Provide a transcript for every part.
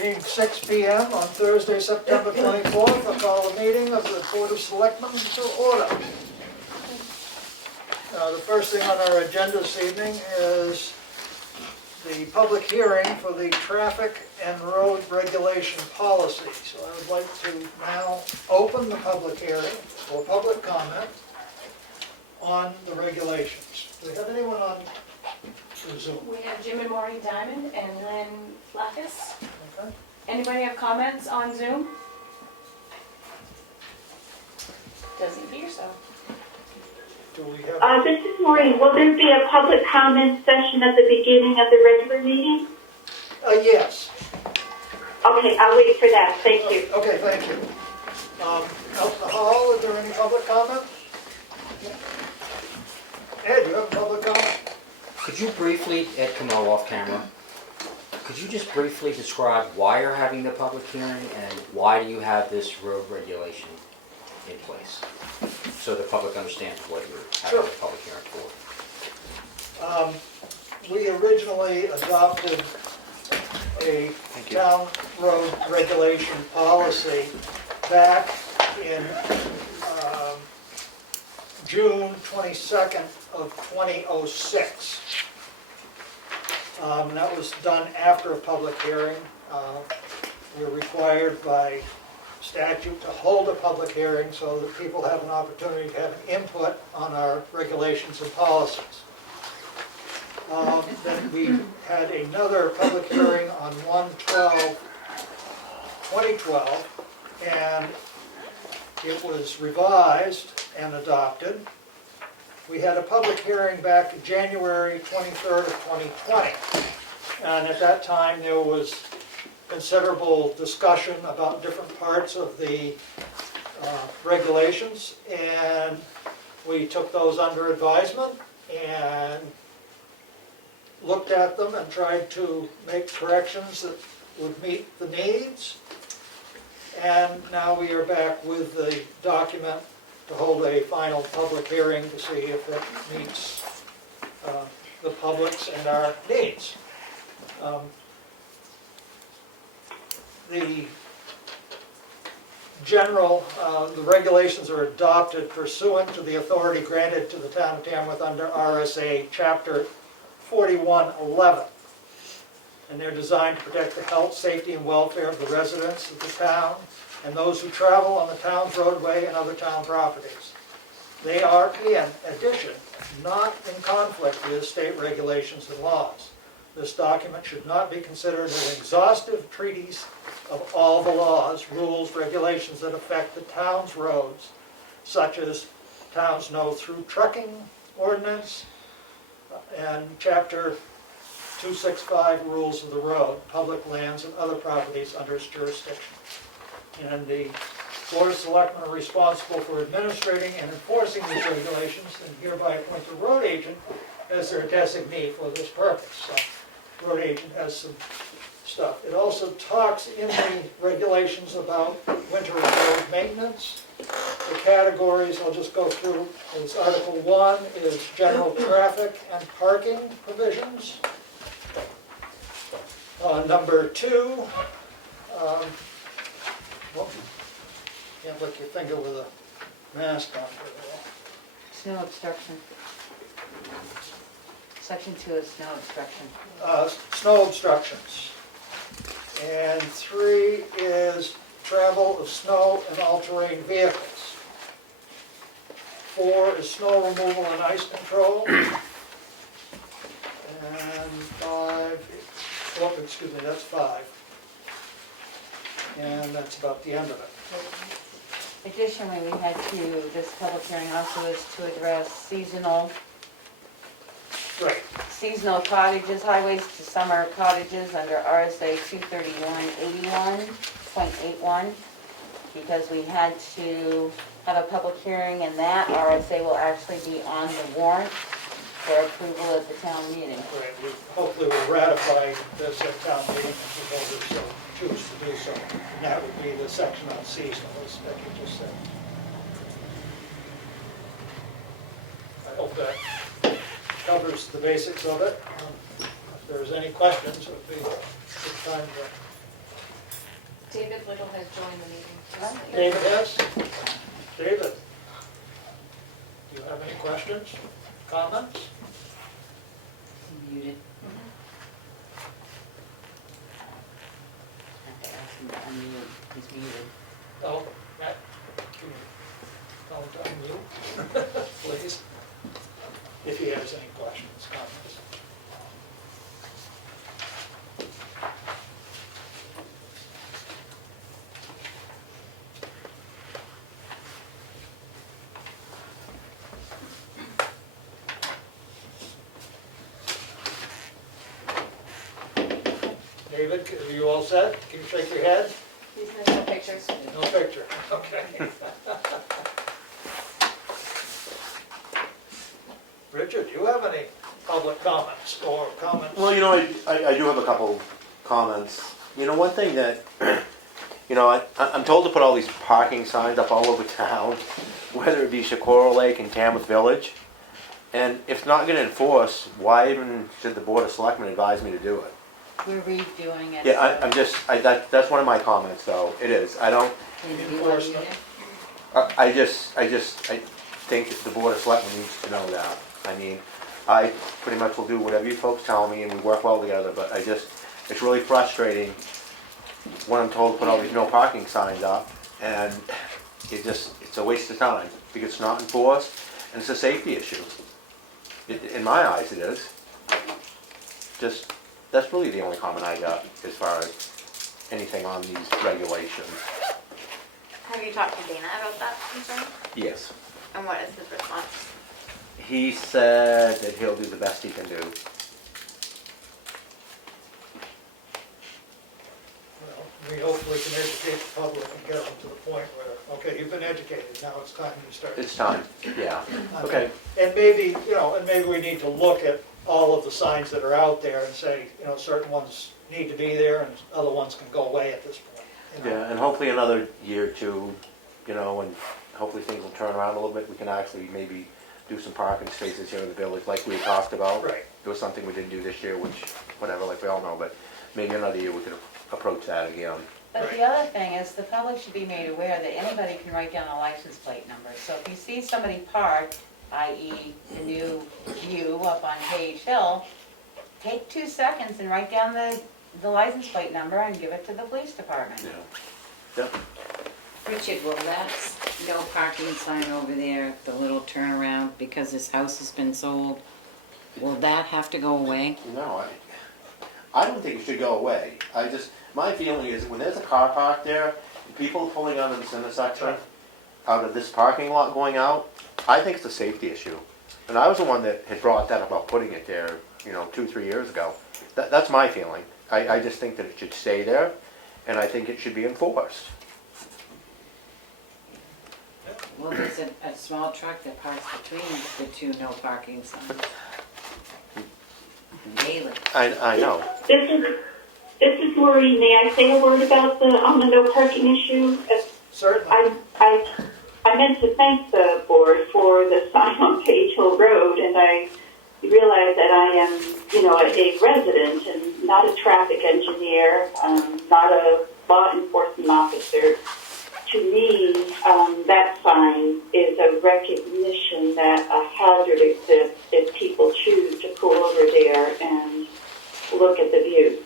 Being 6 p.m. on Thursday, September 24th, I call the meeting of the Board of Selectmen to order. The first thing on our agenda this evening is the public hearing for the traffic and road regulation policy. So I would like to now open the public hearing for public comment on the regulations. Do we have anyone on Zoom? We have Jim and Maureen Diamond and Lynn Flaccus. Okay. Anybody have comments on Zoom? Doesn't appear so. Do we have? This is Maureen. Will there be a public comment session at the beginning of the regular meeting? Yes. Okay, I'll wait for that. Thank you. Okay, thank you. Out in the hall, is there any public comment? Ed, you have a public comment? Could you briefly, Ed Comeau off camera, could you just briefly describe why you're having the public hearing and why do you have this road regulation in place? So the public understands what you're having the public hearing for. We originally adopted a town road regulation policy back in June 22nd of 2006. That was done after a public hearing. We're required by statute to hold a public hearing so that people have an opportunity to have an input on our regulations and policies. Then we had another public hearing on 1/12/2012, and it was revised and adopted. We had a public hearing back in January 23rd of 2020, and at that time there was considerable discussion about different parts of the regulations, and we took those under advisement and looked at them and tried to make corrections that would meet the needs. And now we are back with the document to hold a final public hearing to see if it meets the public's and our needs. The regulations are adopted pursuant to the authority granted to the town of Tamworth under RSA Chapter 4111. And they're designed to protect the health, safety, and welfare of the residents of the town and those who travel on the town's roadway and other town properties. They are, in addition, not in conflict with state regulations and laws. This document should not be considered an exhaustive treatise of all the laws, rules, regulations that affect the town's roads, such as town's no-through trucking ordinance and Chapter 265 rules of the road, public lands and other properties under its jurisdiction. And the Board of Selectmen are responsible for administrating and enforcing these regulations and hereby appoint the road agent as their designee for this purpose. So, road agent has some stuff. It also talks in the regulations about winter road maintenance. The categories, I'll just go through, is Article 1 is general traffic and parking provisions. Number 2, can't lick your finger with a mask on very well. Snow obstruction. Section 2 is snow obstruction. Snow obstructions. And 3 is travel of snow and all-terrain vehicles. 4 is snow removal and ice control. And 5, excuse me, that's 5. And that's about the end of it. Additionally, we had this public hearing also is to address seasonal Right. cottages, highways to summer cottages under RSA 23181.81, because we had to have a public hearing, and that RSA will actually be on the warrant for approval at the town meeting. Right. We hopefully will ratify this at town meeting if the voters so choose to do so. And that would be the section on seasonal, as Becky just said. I hope that covers the basics of it. If there's any questions, it would be a good time to David Little has joined the meeting. David has? David? Do you have any questions, comments? Muted. Okay, ask him to unmute. He's muted. Oh, Matt, can you tell him to unmute, please? If he has any questions, comments. David, are you all set? Can you shake your head? These are the pictures. No picture, okay. Richard, do you have any public comments or comments? Well, you know, I do have a couple comments. You know, one thing that, you know, I'm told to put all these parking signs up all over town, whether it be Socorro Lake and Tamworth Village. And if it's not getting enforced, why even should the Board of Selectmen advise me to do it? We're redoing it. Yeah, I'm just, that's one of my comments, though. It is. I don't, Can you Enforcement. unmute it? I think the Board of Selectmen needs to know that. I mean, I pretty much will do whatever you folks tell me, and we work well together, but it's really frustrating when I'm told to put all these no parking signs up, and it's a waste of time, because it's not enforced, and it's a safety issue. In my eyes, it is. That's really the only comment I got as far as anything on these regulations. Have you talked to Dana about that concern? Yes. And what is his response? He said that he'll do the best he can do. Well, we hopefully can educate the public and get them to the point where, okay, you've been educated, now it's time to start. It's time, yeah. Okay. And maybe, maybe we need to look at all of the signs that are out there and say, certain ones need to be there and other ones can go away at this point. Yeah, and hopefully another year or two, and hopefully things will turn around a little bit. We can actually maybe do some parking spaces here in the village like we talked about. Right. It was something we didn't do this year, which, whatever, like we all know, but maybe another year we could approach that again. But the other thing is, the public should be made aware that anybody can write down a license plate number. So if you see somebody parked, i.e. the new view up on Page Hill, take 2 seconds and write down the license plate number and give it to the police department. Yeah. Richard, will that no parking sign over there, the little turnaround, because his house has been sold, will that have to go away? No, I don't think it should go away. My feeling is when there's a car parked there, and people are pulling out of this intersection, out of this parking lot going out, I think it's a safety issue. And I was the one that had brought that about putting it there, 2-3 years ago. That's my feeling. I just think that it should stay there, and I think it should be enforced. Well, there's a small truck that parks between the two no parking signs. Daily. I know. This is Maureen. May I say a word about on the no parking issue? Certainly. I meant to thank the board for the sign on Page Hill Road, and I realize that I am, a resident and not a traffic engineer, not a law enforcement officer. To me, that sign is a recognition that a hazard exists if people choose to pull over there and look at the view.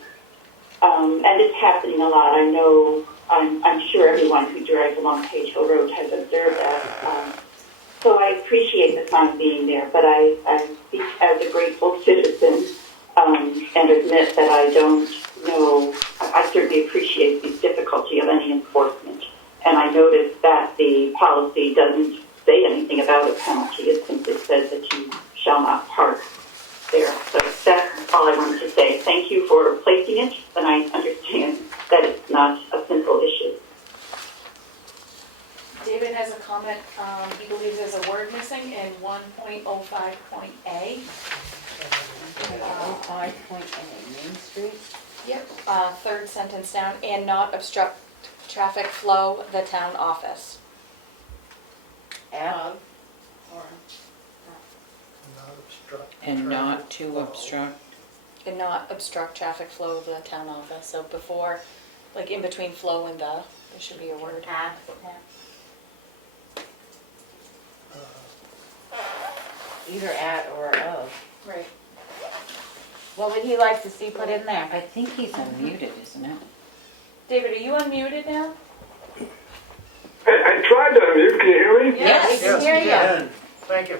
And it's happening a lot. I know, I'm sure everyone who drives along Page Hill Road has observed that. So I appreciate the sign being there, but I speak as a grateful citizen and admit that I don't know. I certainly appreciate the difficulty of any enforcement. And I noticed that the policy doesn't say anything about a penalty. It simply says that you shall not park there. So that's all I wanted to say. Thank you for placing it, and I understand that it's not a simple issue. David has a comment. He believes there's a word missing in 1.05.A. 5.A, Main Street. Yep. Third sentence down, and not obstruct traffic flow, the town office. F. Or Not obstruct And not traffic to flow. obstruct. and not obstruct traffic flow of the town office. So before Like in between flow and the, there should be a word. At. Either at or of. Right. What would he like to see put in there? I think he's unmuted, isn't it? David, are you unmuted now? I tried to unmute, can you hear me? Yes, we can hear you. you. Thank you.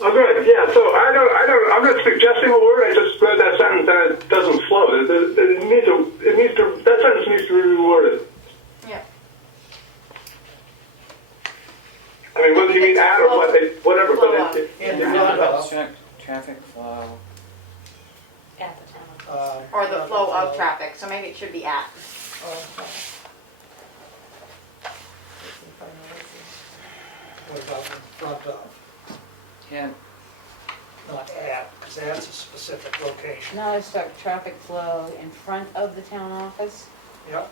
Oh, good, yeah, so I'm not suggesting a word, I just read that sentence and it doesn't flow. That sentence needs to be reworded. Yeah. I mean, whether you mean at or whatever, but it, In yeah. front of, Obstruct traffic flow. At the town. Or the flow of traffic, so maybe it should be at. What about in front of? Yeah, Not at, because that's a specific location. Not obstruct traffic flow in front of the town office. Yep.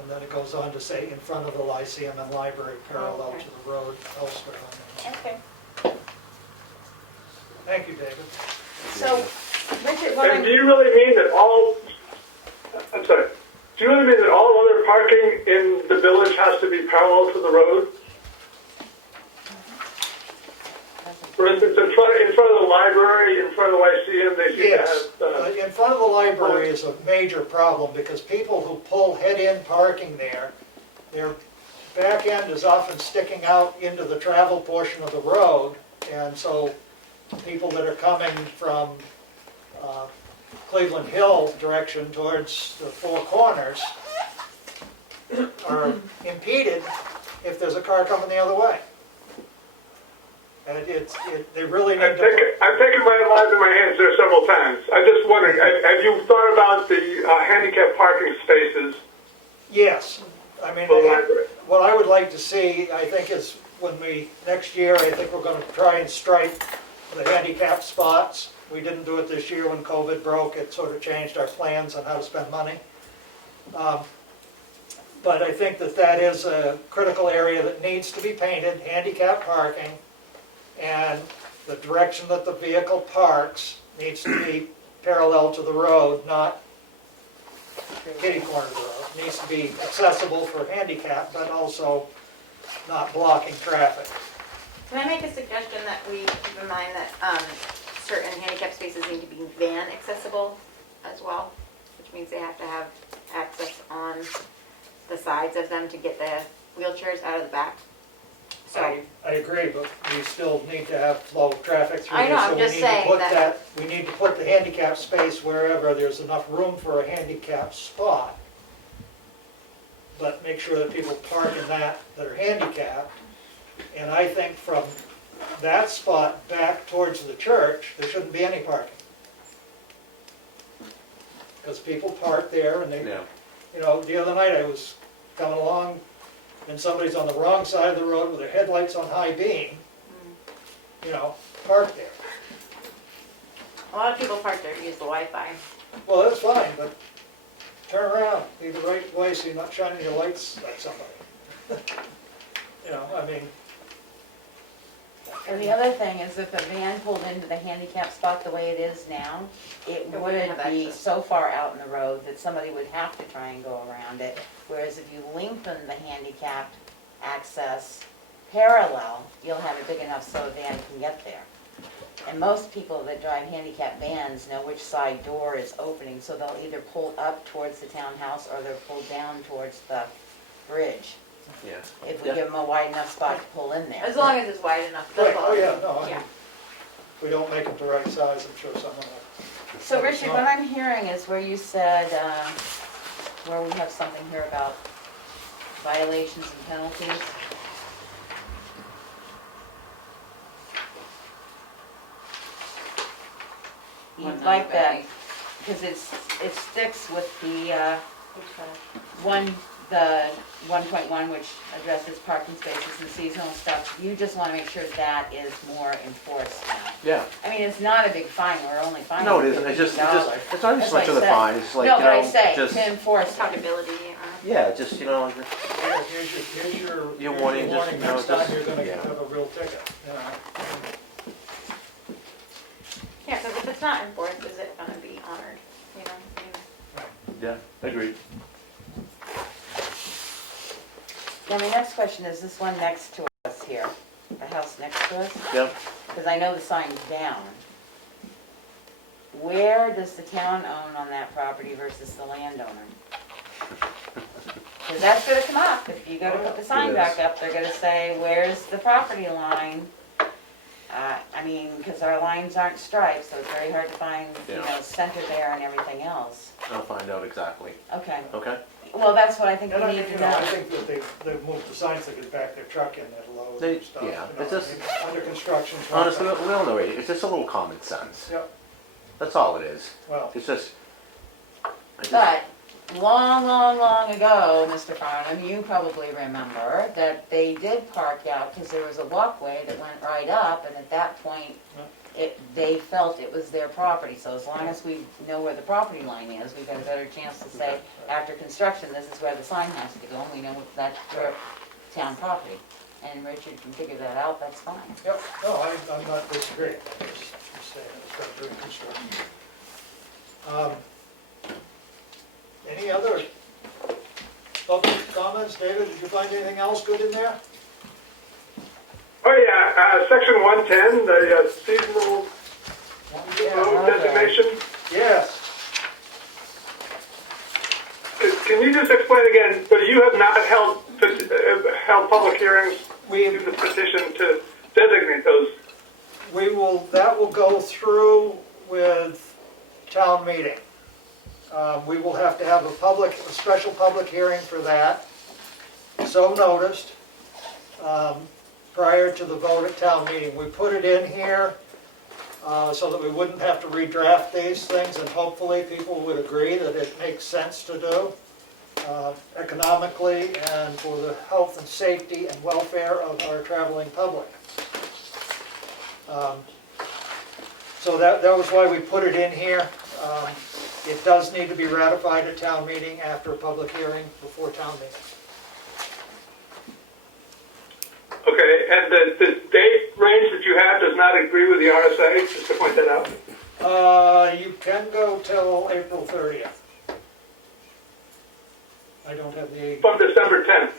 And then it goes on to say, in front of the Lyceum and Library, parallel Okay. to the road elsewhere on Okay. Thank you, David. So, Richard, what And I'm, do you really mean that I'm sorry, do you really mean that all other parking in the village has to be parallel to the road? For instance, in front of the library, in front of the Lyceum, they seem to Yes, have, in front of the library is a major problem because people who pull head-in parking there, their back end is often sticking out into the travel portion of the road. And so people that are coming from Cleveland Hill direction towards the Four Corners are impeded if there's a car coming the other way. And they really need to. I've taken my life in my hands there several times. I just wondering, have you thought about the handicap parking spaces Yes, I mean, for the library? what I would like to see, I think, is when next year, I think we're gonna try and stripe the handicap spots. We didn't do it this year when COVID broke, it sort of changed our plans on how to spend money. But I think that is a critical area that needs to be painted, handicap parking, and the direction that the vehicle parks needs to be parallel to the road, not kitty corner of the road. Needs to be accessible for handicap, but also not blocking traffic. Can I make a suggestion that we keep in mind that certain handicap spaces need to be van accessible as well, which means they have to have access on the sides of them to get the wheelchairs out of the back. So, I agree, but we still need to have flow of traffic through I there. know, so I'm we just need to saying put that- We need to put the handicap space wherever there's enough room for a handicap spot. But make sure that people park in that are handicapped. And I think from that spot back towards the church, there shouldn't be any parking. Because people park there and they, Yeah. you know, the other night I was coming along and somebody's on the wrong side of the road with their headlights on high beam, you know, parked there. a lot of people park there to use the Wi-Fi. Well, that's fine, but turn around, be the right way so you're not shining your lights at somebody. You know, I mean, and the other thing is if a van pulled into the handicap spot the way it is now, it It wouldn't would have be access. so far out in the road that somebody would have to try and go around it. Whereas if you lengthen the handicapped access parallel, you'll have it big enough so a van can get there. And most people that drive handicap vans know which side door is opening, so they'll either pull up towards the townhouse or they'll pull down towards the bridge, Yeah. if we Yeah. give them a wide enough spot to pull in there. As long as it's wide enough. right, that's all. oh yeah, no, I mean, Yeah. if we don't make them the right size, I'm sure someone will. So Richard, what I'm hearing is where you said, where we have something here about violations and penalties. You'd like that, because it sticks with the, the 1.1, which addresses parking spaces and seasonal stuff. You just want to make sure that is more enforced now. Yeah. I mean, it's not a big fine, we're only fining No, it isn't, it's just, $50. it's not That's as much what of I the said. fine, it's like, No, you but I know, say, just, to enforce it. Accountability. yeah, just, you know, Here, here's your Your warning, just, you know, next time just- you're gonna yeah. have a real ticket, you know. Yeah, because if it's not enforced, is it going to be honored? You know, I mean, Yeah, agreed. Now, my next question is this one next to us here, the house next to us, Yep. because I know the sign's down. Where does the town own on that property versus the landowner? Because that's gonna come up, if you go to put the sign It back is. up, they're gonna say, where's the property line? I mean, because our lines aren't striped, so it's very hard to find, you Yeah. know, center there and everything else. I'll find out exactly. Okay, Okay? well, that's what I think And we I need think, to you know, I know. think that they've moved the signs, they could back their truck in that low They- and stuff. yeah, you know, it's just- I mean, under construction. Honestly, we all know it. It's just a little common sense. Yep, That's all it is. well, It's just. But long ago, Mr. Farnham, you probably remember that they did park out because there was a walkway that went right up, and at that point, they felt it was their property. So as long as we know where the property line is, we've got a better chance to say, after construction, this is where the sign has to go, and we know that's their town property. And Richard can figure that out, that's fine. yep, no, I'm not disagreeing, I'm just saying it's got during construction. Any other public comments? David, did you find anything else good in there? Oh, yeah, section 110, the seasonal road designation. Yes, Can you just explain again, but you have not held public hearings we, to the petition to designate those? that will go through with town meeting. We will have to have a special public hearing for that, so noticed, prior to the vote at town meeting. We put it in here so that we wouldn't have to redraft these things, and hopefully people would agree that it makes sense to do economically and for the health and safety and welfare of our traveling public. So that was why we put it in here. It does need to be ratified at town meeting after a public hearing before town meeting. Okay, and the date range that you have does not agree with the RSA, just to point that out? You can go till April 30th. I don't have the, From December 10th.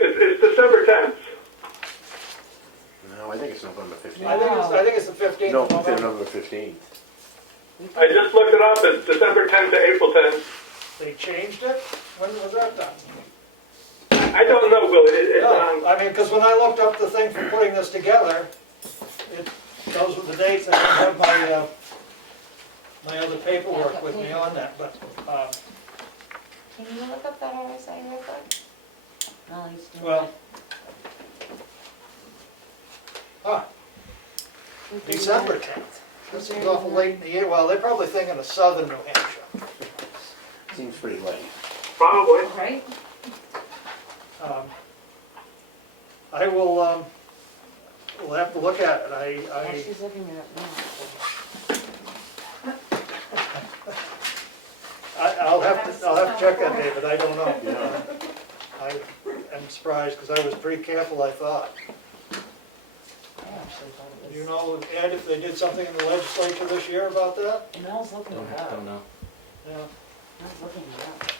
It's December 10th. No, I think it's November 15th. I think it's the 15th No, of November. November 15th. I just looked it up, it's December 10th to April 10th. They changed it? When was that done? I don't know, Willie, No, I mean, because when I looked up the thing for putting this together, those were the dates. I didn't have my other paperwork with me on that, but, Can you look up that RSA real quick? No, he's doing well, it. December 10th. That seems awful late in the year. Well, they're probably thinking of southern New Hampshire. Seems pretty late. probably. Right? I will, we'll have to look at it. Yeah, she's looking at it now. I'll have to check that, David, I don't know. Yeah. I am surprised, because I was pretty careful, I thought. I actually thought it was. Do you know, Ed, if they did something in the legislature this year about that? Mel's looking it up. Don't know. Yeah. Mel's looking it up.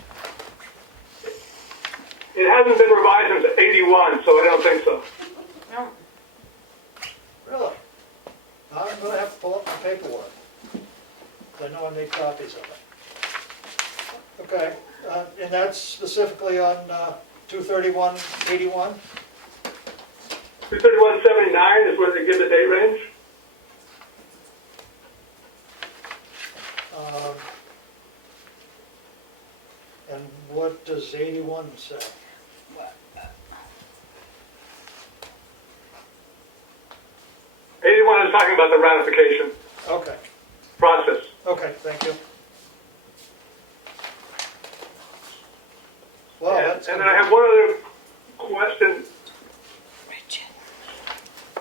It hasn't been revised since '81, so I don't think so. No. Really? I'm gonna have to pull up my paperwork. 'Cause I know I made copies of it. Okay, and that's specifically on 23181? 23179 is where they give the date range. And what does 81 say? 81 is talking about the ratification Okay, process. okay, thank you. Well, that's. And then I have one other question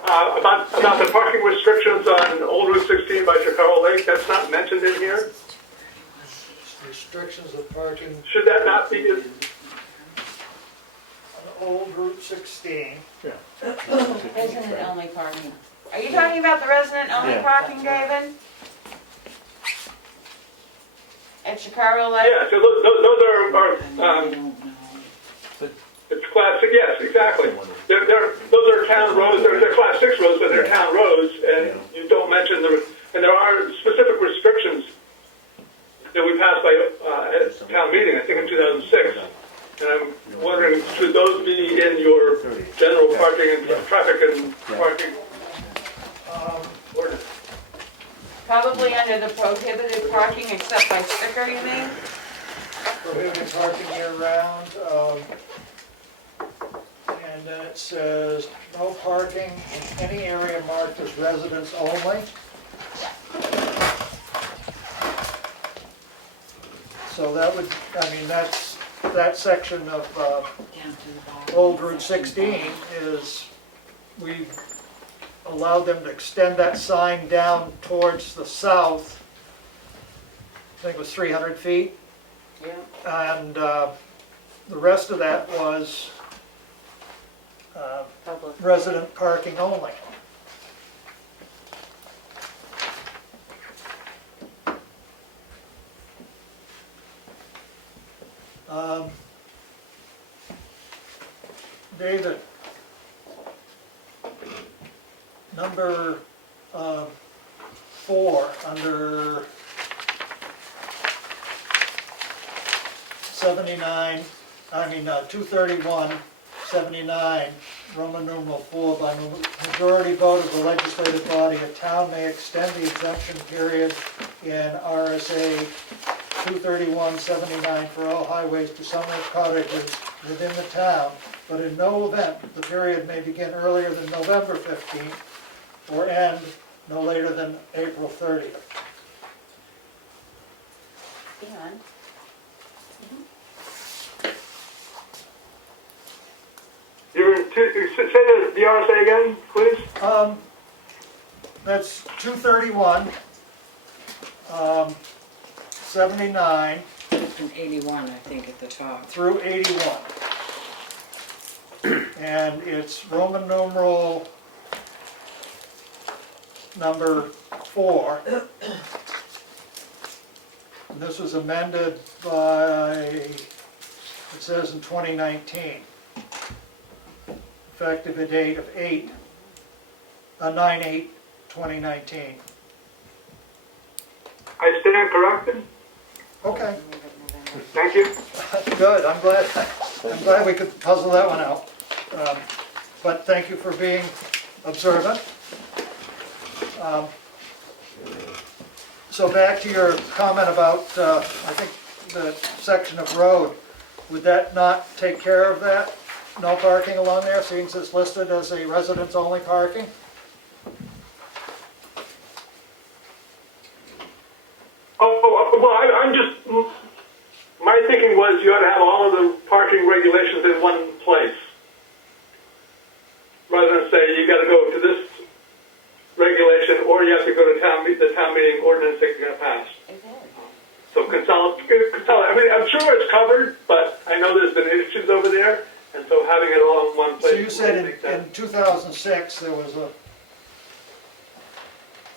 about the parking restrictions on Old Route 16 by Chicago Lake. That's not mentioned in here. Restrictions of parking Should that not be? on Old Route 16. Resident only parking. Are you talking about the resident only Yeah. parking, David? at Chicago Light? Yeah, so those are, I don't know. it's class, yes, exactly. Those are town roads, they're class 6 roads, but they're town roads, and you don't mention and there are specific restrictions that we passed by, at town meeting, I think in 2006. And I'm wondering, should those be in your general parking and traffic and parking ordinance? Probably under the prohibited parking except by sticker, you mean? Prohibited parking year round, and then it says, no parking in any area marked as residence only. So that would, I mean, that section of Down to the bottom. Old Route 16 is, we allowed them to extend that sign down towards the south. I think it was 300 feet. Yeah. And the rest of that was Public. resident parking only. David, number 4, under 79, 231, 79, Roman numeral 4, by majority vote of the legislative body, a town may extend the exemption period in RSA 231-79 for all highways to summer cottages within the town, but in no event the period may begin earlier than November 15th or end no later than April 30th. And Say the RSA again, please. That's 231, 79 And 81, I think, at the top. through 81. And it's Roman numeral number 4. And this was amended by, it says in 2019. Effective a date of 9/8/2019. I stand corrected. Okay, Thank you. good, I'm glad we could puzzle that one out. But thank you for being observant. So back to your comment about, I think, the section of road. Would that not take care of that? No parking along there, seeing it's listed as a residence-only parking? I'm just, my thinking was you ought to have all of the parking regulations in one place. Rather than say you gotta go to this regulation or you have to go to the town meeting ordinance that you're gonna pass. So consolidate, I mean, I'm sure it's covered, but I know there's been issues over there, and so having it all in one place. So you said would make sense. in 2006, there was a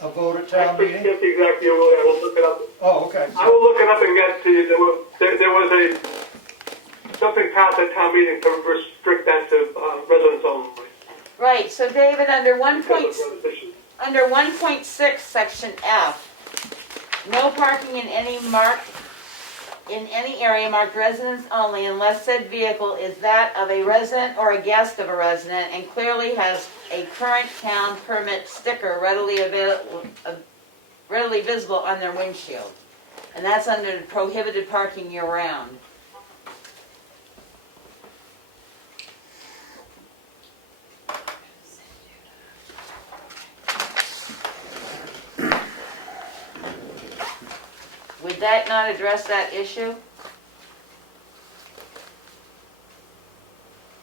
vote at I town forget meeting? the exact year, I will look it up. Oh, okay. I will look it up and get to you. There was something passed at town meeting to restrict that to residents only. right, so David, under Because of those issues. under 1.6, section F, no parking in any area marked residence only unless said vehicle is that of a resident or a guest of a resident and clearly has a current town permit sticker readily visible on their windshield. And that's under the prohibited parking year round. Would that not address that issue?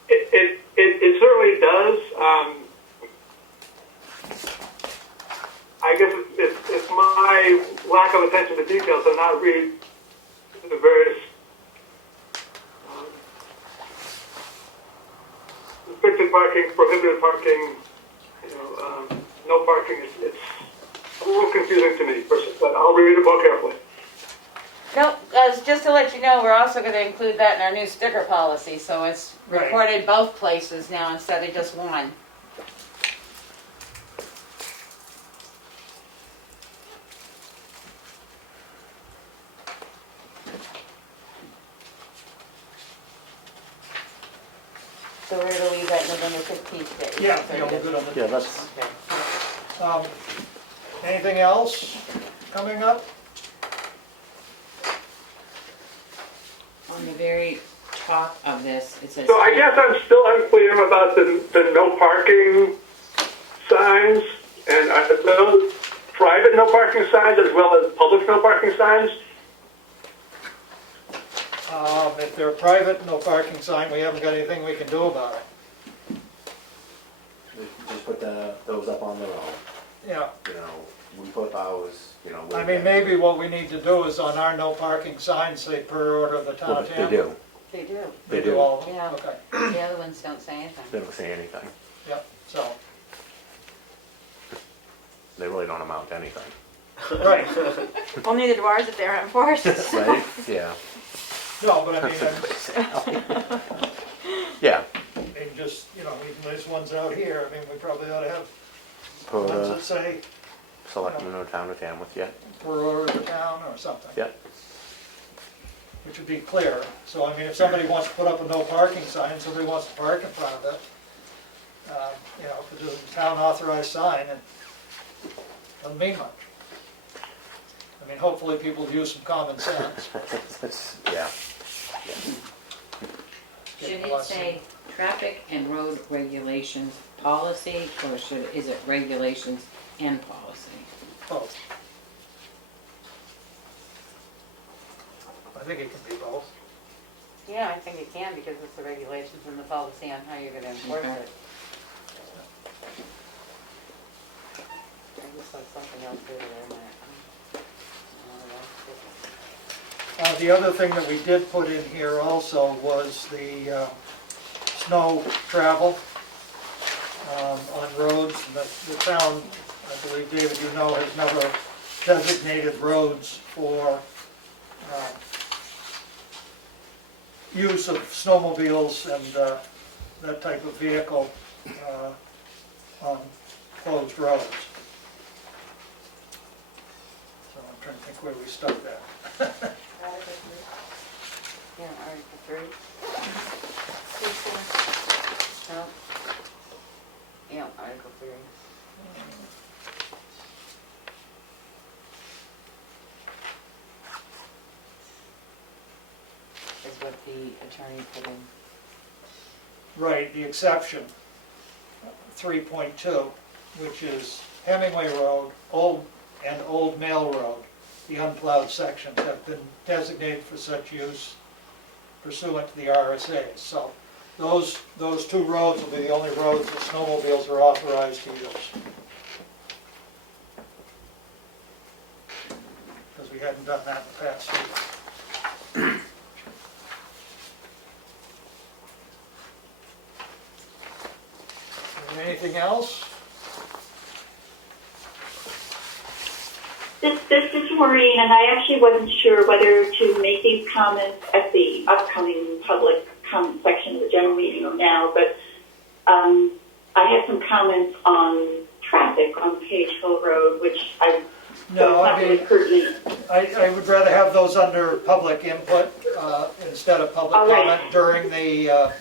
It certainly does. I guess it's my lack of attention to detail to not read the various restricted parking, prohibited parking, no parking. It's a little confusing to me, but I'll read it more carefully. No, just to let you know, we're also gonna include that in our new sticker policy, so it's Right. recorded both places now instead of just one. So we're gonna leave that November 15th date. Yeah, we're good on the. Yeah, that's, Okay. Anything else coming up? On the very top of this, it says. So I guess I'm still unclear about the no parking signs, and are those private no parking signs as well as public no parking signs? If they're private, no parking sign, we haven't got anything we can do about it. just put those up on their own, Yeah, you know, we put ours, you know. I mean, maybe what we need to do is on our no parking signs, say per order of the town Well, of they Tamworth. do, They do. They They do do. all of them? Yeah. Okay, The other ones don't say anything. they don't say anything, yep, so, they really don't amount to anything, right, Well, neither do ours if they're enforced. right? Yeah. no, but I mean, Yeah, and just, you know, even these ones out here, I mean, we probably ought to have put ones that say Selectmen of Town of Tamworth, yeah, per order of the town or something. yeah. Which would be clear. So, I mean, if somebody wants to put up a no parking sign, somebody wants to park in front of it, you know, if it's a town authorized sign, it doesn't mean much. I mean, hopefully people use some common sense. That's, yeah. Should it say traffic and road regulations policy, or is it regulations and policy? Both. I think it can be both. Yeah, I think it can because it's the regulations and the policy on how you're gonna enforce Okay. it. I just like something else over there, The other thing that we did put in here also was the snow travel on roads. The town, I believe, David, you know, has never designated roads for use of snowmobiles and that type of vehicle on closed roads. So I'm trying to think where we stuck that. Yeah, Article 3. No. Yeah, Article 3. Is what the attorney put in. Right, the exception, 3.2, which is Hemingway Road, Old Mail Road. The unplowed sections have been designated for such use pursuant to the RSA's. So those two roads will be the only roads that snowmobiles are authorized to use. Because we hadn't done that in the past either. Anything else? This is Maureen, and I actually wasn't sure whether to make these comments at the upcoming public comment section of the general meeting or now, but I had some comments on traffic on Page Hill Road, which I No, I not really mean, pertinent. I would rather have those under public input instead of public All right. comment during the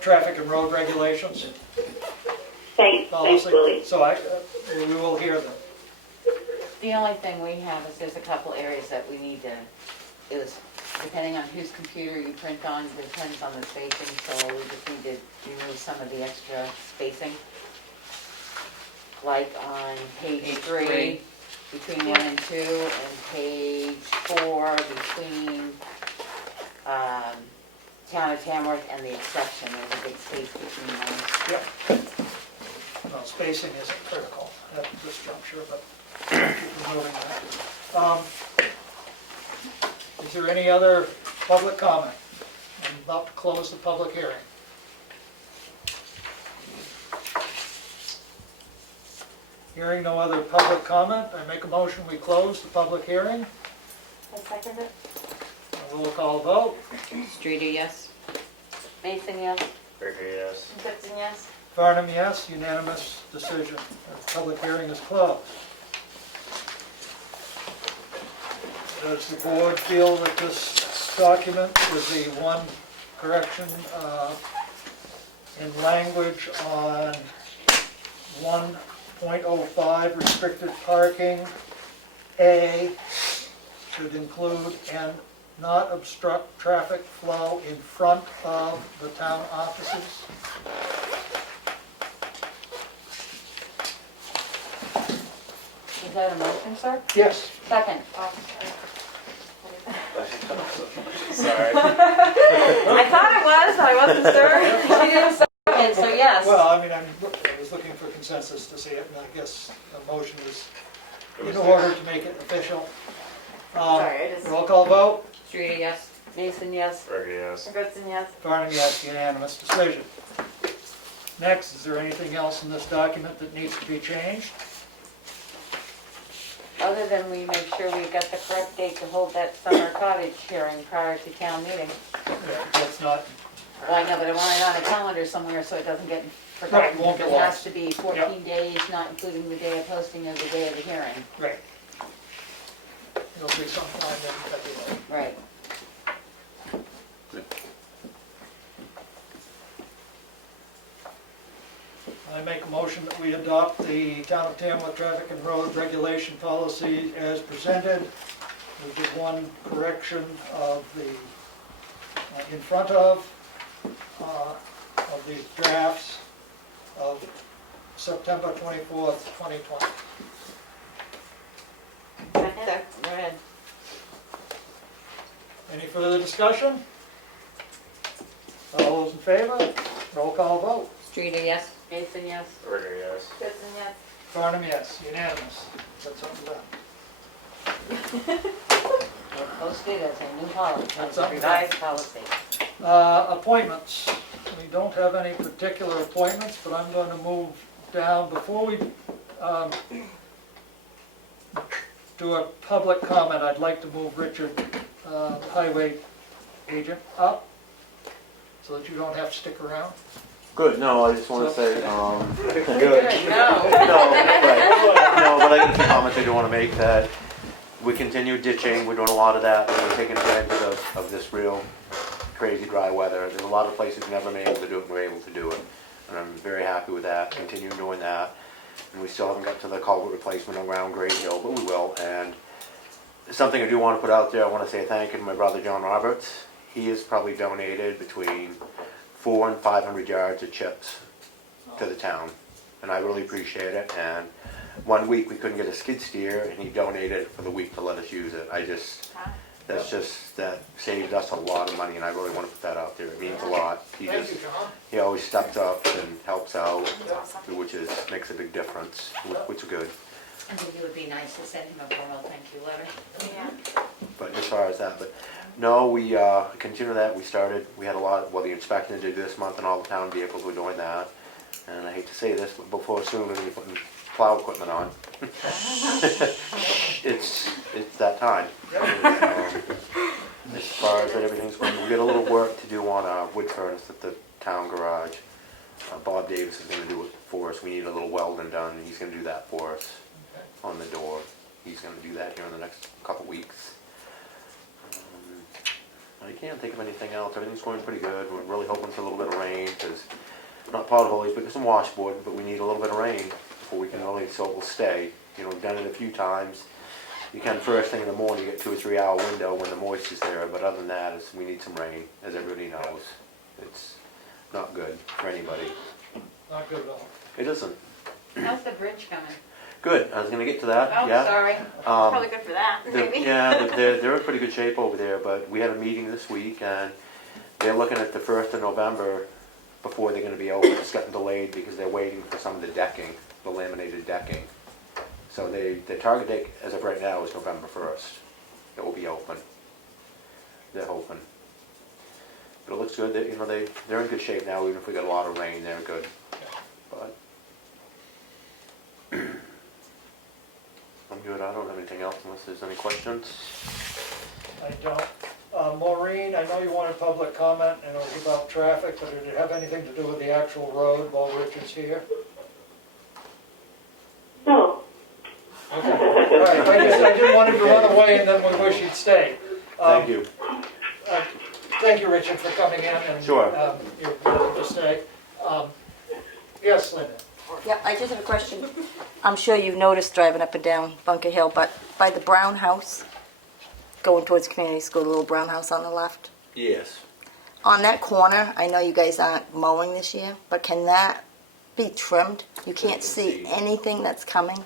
traffic and road regulations Thanks, policy. Willie. So we will hear them. The only thing we have is there's a couple areas that we need to, is depending on whose computer you print on, depends on the spacing, so we just need to remove some of the extra spacing. Like on page Page 3, three. between 1 and 2, and page 4, between Town of Tamworth and the exception, there's a big space between those. Yep. Well, spacing isn't critical at this juncture, but keep removing that. Is there any other public comment? I'm about to close the public hearing. Hearing no other public comment, I make a motion we close the public hearing. A second. second it. Roll call vote. Streeter, yes? Mason, yes? Gibson, yes. Farnham, yes, unanimous decision. The public hearing is closed. Does the board feel that this document with the one correction in language on 1.05 restricted parking, A, should include and not obstruct traffic flow in front of the town offices? Is that a motion, sir? Yes. Second. Sorry. I thought it was, I wasn't sure. She didn't second, so yes. Well, I mean, I was looking for consensus to see it, and I guess a motion is in order to make it official. Sorry, I just- Roll call vote. Streeter, yes? Mason, yes? Gibson, yes. Farnham, yes, unanimous decision. Next, is there anything else in this document that needs to be changed? Other than we make sure we've got the correct date to hold that summer cottage hearing prior to town meeting. That's not, Well, I know, but I want it on a calendar somewhere so it doesn't get Right, forgotten. won't It get has lost. to be 14 days, not including the day of posting of the day of the hearing. right. It'll be sometime in February. Right. I make a motion that we adopt the Town of Tamworth Traffic and Road Regulation Policy as presented, with the one correction of the, in front of the drafts of September 24th, 2020. Second. Go ahead. Any further discussion? All those in favor? Roll call vote. Streeter, yes? Mason, yes? Gibson, yes. Farnham, yes, unanimous. That's something done. Posted as a new policy, as That's a up. revised policy. Appointments. We don't have any particular appointments, but I'm going to move down. Before we do a public comment, I'd like to move Richard, Highway Agent, up so that you don't have to stick around. Good, no, I just wanna say, Good, no. no, but I got a few comments I do wanna make that we continue ditching, we're doing a lot of that, we're taking advantage of this real crazy dry weather. There's a lot of places we've never been able to do it, and we're able to do it. And I'm very happy with that, continue doing that. And we still haven't got to the culvert replacement around Great Hill, but we will. And something I do wanna put out there, I wanna say thank you to my brother John Roberts. He has probably donated between 400 and 500 yards of chips to the town, and I really appreciate it. And one week we couldn't get a skid steer, and he donated it for the week to let us use it. That saved us a lot of money, and I really want to put that out there. It means a lot. Thank you, John. He always steps up and helps out, Awesome. which makes a big difference, which is good. I think it would be nice to send him a formal thank you letter. Yeah. But as far as that, but no, we continue that. We had a lot, well, the inspection did this month, and all the town vehicles were doing that. And I hate to say this, but before soon we're gonna be putting plow equipment on. It's that time. As far as everything's going, we got a little work to do on a wood furnace at the town garage. Bob Davis is gonna do it for us. We need a little welding done, and he's gonna do that for us on the door. He's gonna do that here in the next couple weeks. I can't think of anything else. Everything's going pretty good. We're really hoping for a little bit of rain, because not potholes, but some washboard, but we need a little bit of rain before we can really, so it will stay. You know, we've done it a few times. You can first thing in the morning, you get 2 or 3 hour window when the moisture's there, but other than that, we need some rain, as everybody knows. It's not good for anybody. Not good at all. It isn't. How's the bridge coming? Good, I was gonna get to that, Oh, yeah. sorry. Probably good for that, maybe. Yeah, they're in pretty good shape over there, but we had a meeting this week, and they're looking at the 1st of November before they're gonna be open. It's gotten delayed because they're waiting for some of the decking, the laminated decking. So the target date as of right now is November 1st. It will be open. They're hoping. But it looks good. They're in good shape now. Even if we got a lot of rain, they're good. But I'm good. I don't have anything else unless there's any questions. I don't. Maureen, I know you wanted public comment, and it was about traffic, but did it have anything to do with the actual road while Richard's here? So, Okay, all right, I didn't want him to run away and then we wish he'd stay. Thank you. Thank you, Richard, for coming in and Sure. you're willing to stay. Yes, Linda? Yep, I just have a question. I'm sure you've noticed driving up and down Bunker Hill, but by the Brown House, going towards community school, the little brown house on the left, Yes. on that corner, I know you guys aren't mowing this year, but can that be trimmed? You can't see anything that's coming.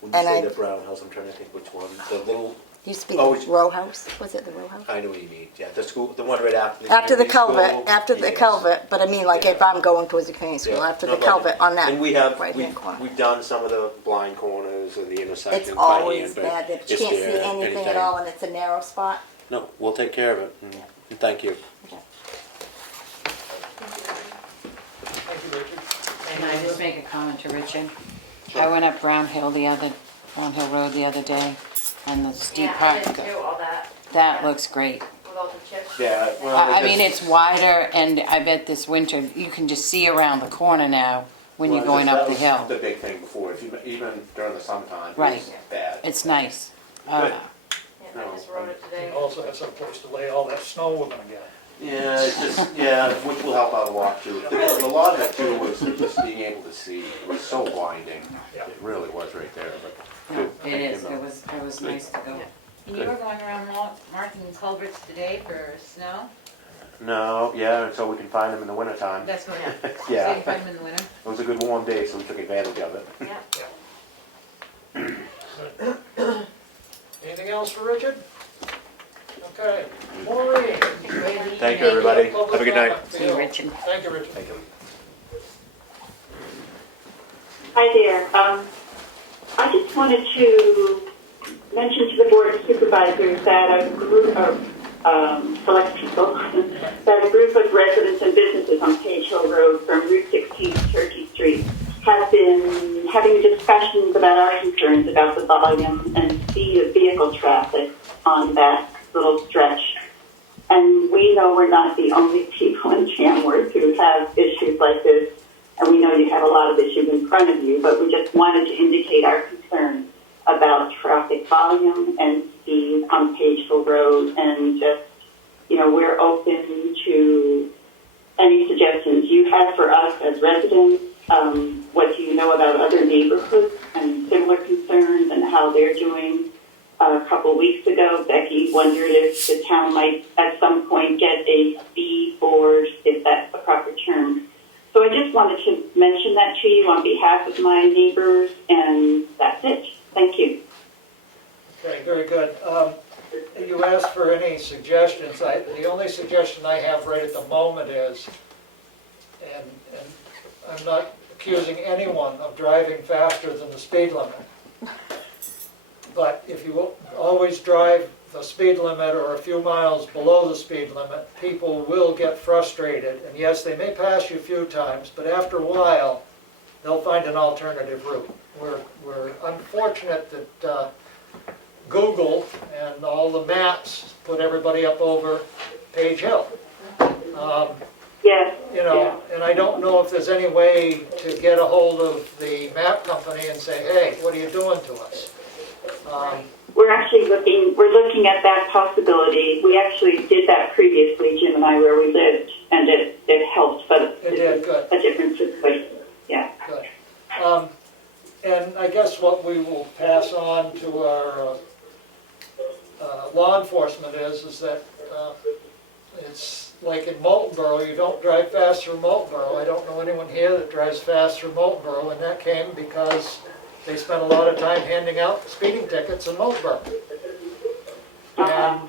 When you And say I- the brown house, I'm trying to think which one. The little, Used to be Oh, the it's- row house. Was it the row house? I know what you mean. Yeah, the school, the one right after the After the community school. culvert, after the Yes. culvert, but I mean, like Yeah. if I'm going towards the community school, Yeah. after No, the like- culvert on that And we have, right-hand corner. we've done some of the blind corners and the intersections It's by always hand, but bad that you it's can't see there anything at anytime. all and it's a narrow spot. No, we'll take care of it. And thank you. Thank you, Richard. Can I just make a comment to Richard? I went up Brown Hill Road the other day, and the steep Yeah, I part, did too, all that, that looks great. with all the chips. Yeah, well, I mean, it's wider, and I bet this winter, you can just see around the corner now when you're going up the hill. That was the big thing before, even during the summertime, it Right. was bad. It's nice. Good. Yeah, I just wrote it today. You also have some place to lay all that snow we're gonna get. Yeah, it's just, yeah, which will help out a lot too. A lot of it too was just being able to see. It was so blinding. Yeah. It really was right there, but No, good. it is, it was nice to go. And you were going around marking culverts today for snow? No, yeah, until we can find them in the wintertime. That's what, so you Yeah, can find them in the winter? it was a good warm day, so we took advantage of it. Yeah. Anything else for Richard? Okay, Maureen. Thank you, everybody. Have a good night. See you, Richard. Thank you, Richard. Thank you. hi there. I just wanted to mention to the Board of Supervisors that a group of select people, that a group of residents and businesses on Page Hill Road from Route 16 to Turkey Street have been having discussions about our concerns about the volume and speed of vehicle traffic on that little stretch. And we know we're not the only people in Tamworth who have issues like this, and we know you have a lot of issues in front of you, but we just wanted to indicate our concerns about traffic volume and speed on Page Hill Road, and just, we're open to any suggestions you have for us as residents. What do you know about other neighborhoods and similar concerns and how they're doing? A couple weeks ago, Becky wondered if the town might at some point get a speed board, if that's the proper term. So I just wanted to mention that to you on behalf of my neighbors, and that's it. Thank you. Okay, very good. You asked for any suggestions. The only suggestion I have right at the moment is, and I'm not accusing anyone of driving faster than the speed limit, but if you always drive the speed limit or a few miles below the speed limit, people will get frustrated. And yes, they may pass you a few times, but after a while, they'll find an alternative route. We're unfortunate that Google and all the maps put everybody up over Page Hill. Yes. And I don't know if there's any way to get a hold of the map company and say, hey, what are you doing to us? We're actually looking at that possibility. We actually did that previously, Jim and I, where we lived, and it helped, but It did, good. a different situation. Yeah. Good. And I guess what we will pass on to our law enforcement is that it's like in Moultonborough, you don't drive fast through Moultonborough. I don't know anyone here that drives fast through Moultonborough, and that came because they spent a lot of time handing out speeding tickets in Moultonborough. And,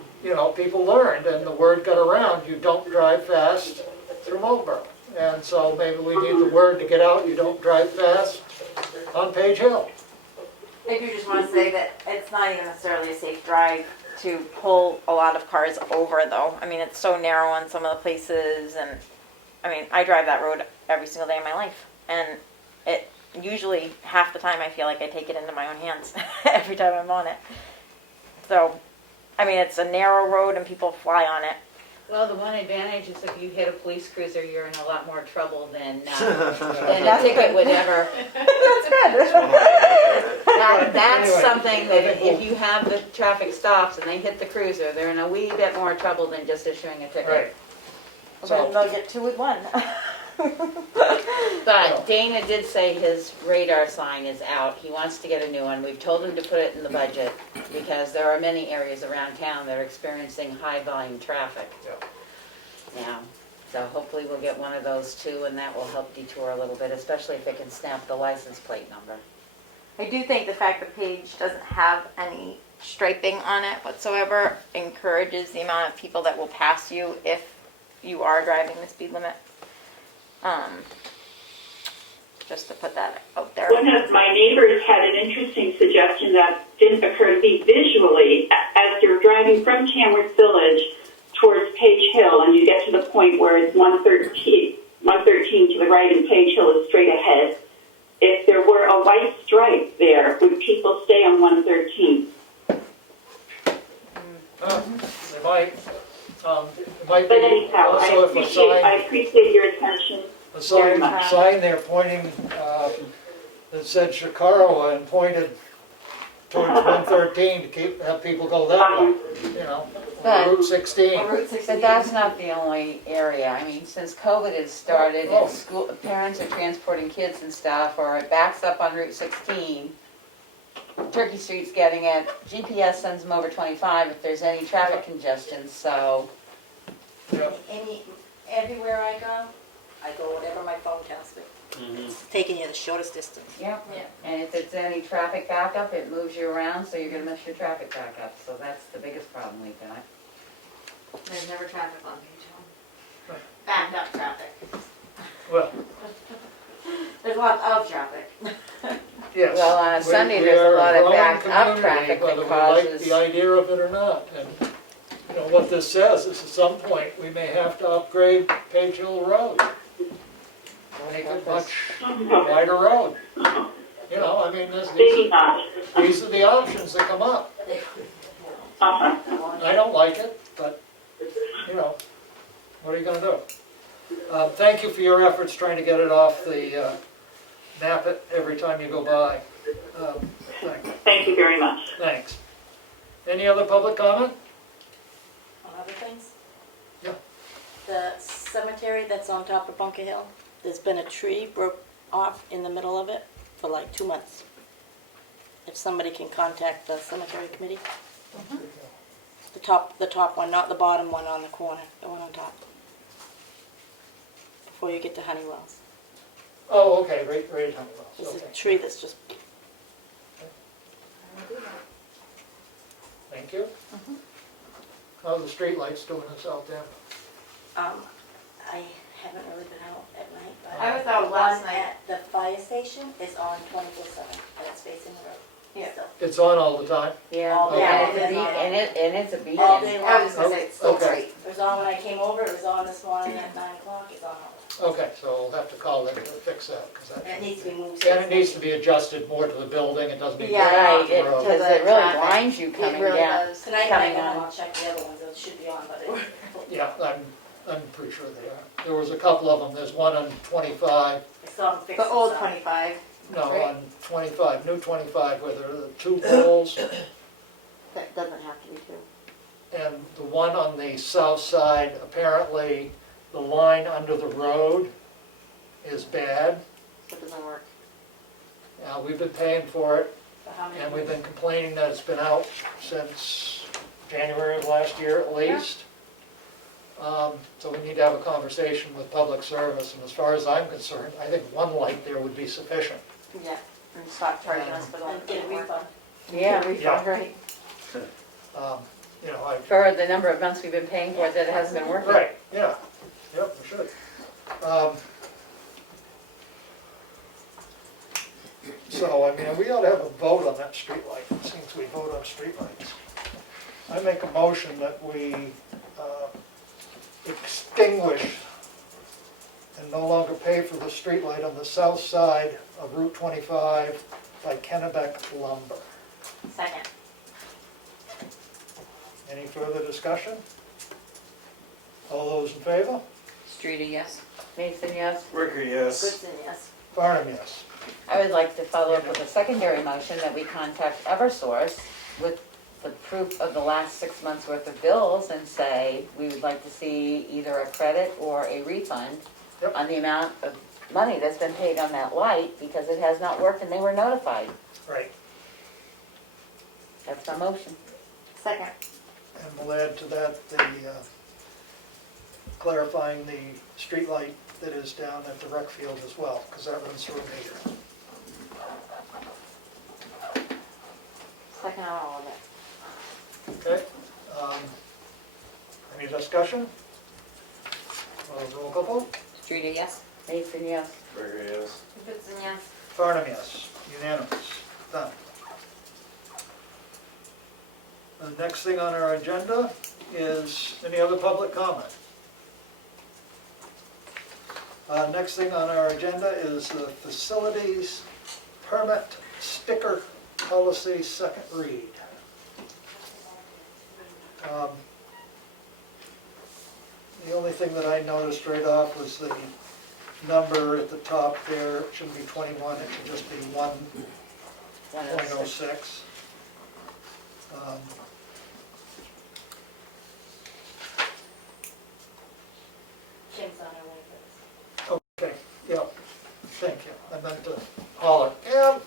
people learned, and the word got around, you don't drive fast through Moultonborough. And so maybe we need the word to get out, you don't drive fast on Page Hill. I do just want to say that it's not even necessarily a safe drive to pull a lot of cars over, though. I mean, it's so narrow on some of the places, and I drive that road every single day of my life, and it usually half the time I feel like I take it into my own hands every time I'm on it. So I mean, it's a narrow road and people fly on it. Well, the one advantage is if you hit a police cruiser, you're in a lot more trouble than That's a ticket would ever. That's good. That's Anyway, something I that think if you have the traffic stops and they hit the cruiser, they're in a wee bit more trouble than just issuing a ticket. Right. So they'll get two with one. But Dana did say his radar sign is out. He wants to get a new one. We've told him to put it in the budget because there are many areas around town that are experiencing high volume traffic now. So hopefully we'll get one of those too, and that will help detour a little bit, especially if it can snap the license plate number. I do think the fact the page doesn't have any striping on it whatsoever encourages the amount of people that will pass you if you are driving the speed limit. Just to put that out there. One of my neighbors had an interesting suggestion that didn't occur to me visually. As you're driving from Tamworth Village towards Page Hill, and you get to the point where it's 113 to the right and Page Hill is straight ahead, if there were a white stripe there, would people stay on 113? They might. It might But be anyhow, also if a I sign, appreciate your attention. very much. sign there pointing, that said Shikaroa and pointed towards 113 to have people go that way, you know, But- Route 16. But that's not the only area. I mean, since COVID has started Oh. and school, parents are transporting kids and stuff, or it backs up on Route 16, Turkey Street's getting it, GPS sends them over 25 if there's any traffic congestion, so. Yeah. Everywhere I go whatever my phone tells me. It's taking you the shortest distance. Yep. Yeah. And if it's any traffic backup, it moves you around, so you're gonna miss your traffic backup, so that's the biggest problem we've got. There's never traffic on Page Hill. Backed up traffic. Well, There's lots of traffic. yes. Well, on a We- Sunday, we there's a are lot of growing backed up community, traffic that whether we like causes- the idea of it or not. And, you know, what this says is at some point, we may have to upgrade Page Hill Road. Make it much wider road. You know, I mean, Maybe not. these are the options that come up. I don't like it, but, you know, what are you gonna do? Thank you for your efforts trying to get it off the, map it every time you go by. Thank you very much. Thanks. Any other public comment? On other things? Yeah. The cemetery that's on top of Bunker Hill, there's been a tree broke off in the middle of it for like 2 months. If somebody can contact the cemetery committee. The top one, not the bottom one on the corner, the one on top. Before you get to Honeywell's. Oh, okay, right at Honeywell. There's a Okay. tree that's just, Thank you. How's the streetlights doing in South Denver? I haven't really been out at night, but. I was out the last one night. at the fire station is on 24/7, and it's facing the road. Yeah. Still. It's on all the time? Yeah, All day and it's a long. and it's a beacon. All day I long. was just gonna say, it's still Okay. bright. It was on when I came over, it was on this morning at 9 o'clock, it's on all. Okay, so we'll have to call them to fix that, because that. And it needs to be moved. And it needs to be adjusted more to the building, it doesn't need to be Yeah, off the road. Because it really blinds you coming It really down. does. Tonight, Coming I go on. home, I'll check the other ones, those should be on, but they were. Yeah, I'm pretty sure they are. There was a couple of them, there's one on 25, It's on fixed. The old inside. 25. no, Right. on 25, new 25, where there are the two poles, That doesn't have to be true. and the one on the south side, apparently, the line under the road is bad. So it doesn't work. We've been paying for it, For how many and we've years? been complaining that it's been out since January of last year at least. So we need to have a conversation with public service, and as far as I'm concerned, I think one light there would be sufficient. Yeah. And stop charging us for the one And that get a didn't work. refund. Yeah, Yeah. Right. You know, for the number of months we've been paying for it that it hasn't been working. right, yeah, yep, we should. So, I mean, we ought to have a vote on that streetlight, since we vote on streetlights. I make a motion that we extinguish and no longer pay for the streetlight on the south side of Route 25 by Kennebec Lumber. Second. Any further discussion? All those in favor? Streeter, yes? Mason, yes? Ricker, yes. Goodson, yes. Farnham, yes. I would like to follow up with a secondary motion that we contact Eversource with the proof of the last 6 months' worth of bills and say, we would like to see either a credit or a refund Yep. on the amount of money that's been paid on that light because it has not worked and they were notified. Right. That's my motion. Second. And we'll add to that the clarifying the street light that is down at the rec field as well, because that runs through a meter. Second on all of it. Okay? Any discussion? Roll call vote? Streeter, yes? Mason, yes? Ricker, yes. Goodson, yes. Farnham, yes. Unanimous. Done. The next thing on our agenda is any other public comment? Next thing on our agenda is the facilities permit sticker policy second read. The only thing that I noticed right off was the number at the top there. It shouldn't be 21, it should just be 1.06. Kim's on her way for this. Okay, yep, thank you. I meant to holler. Yeah.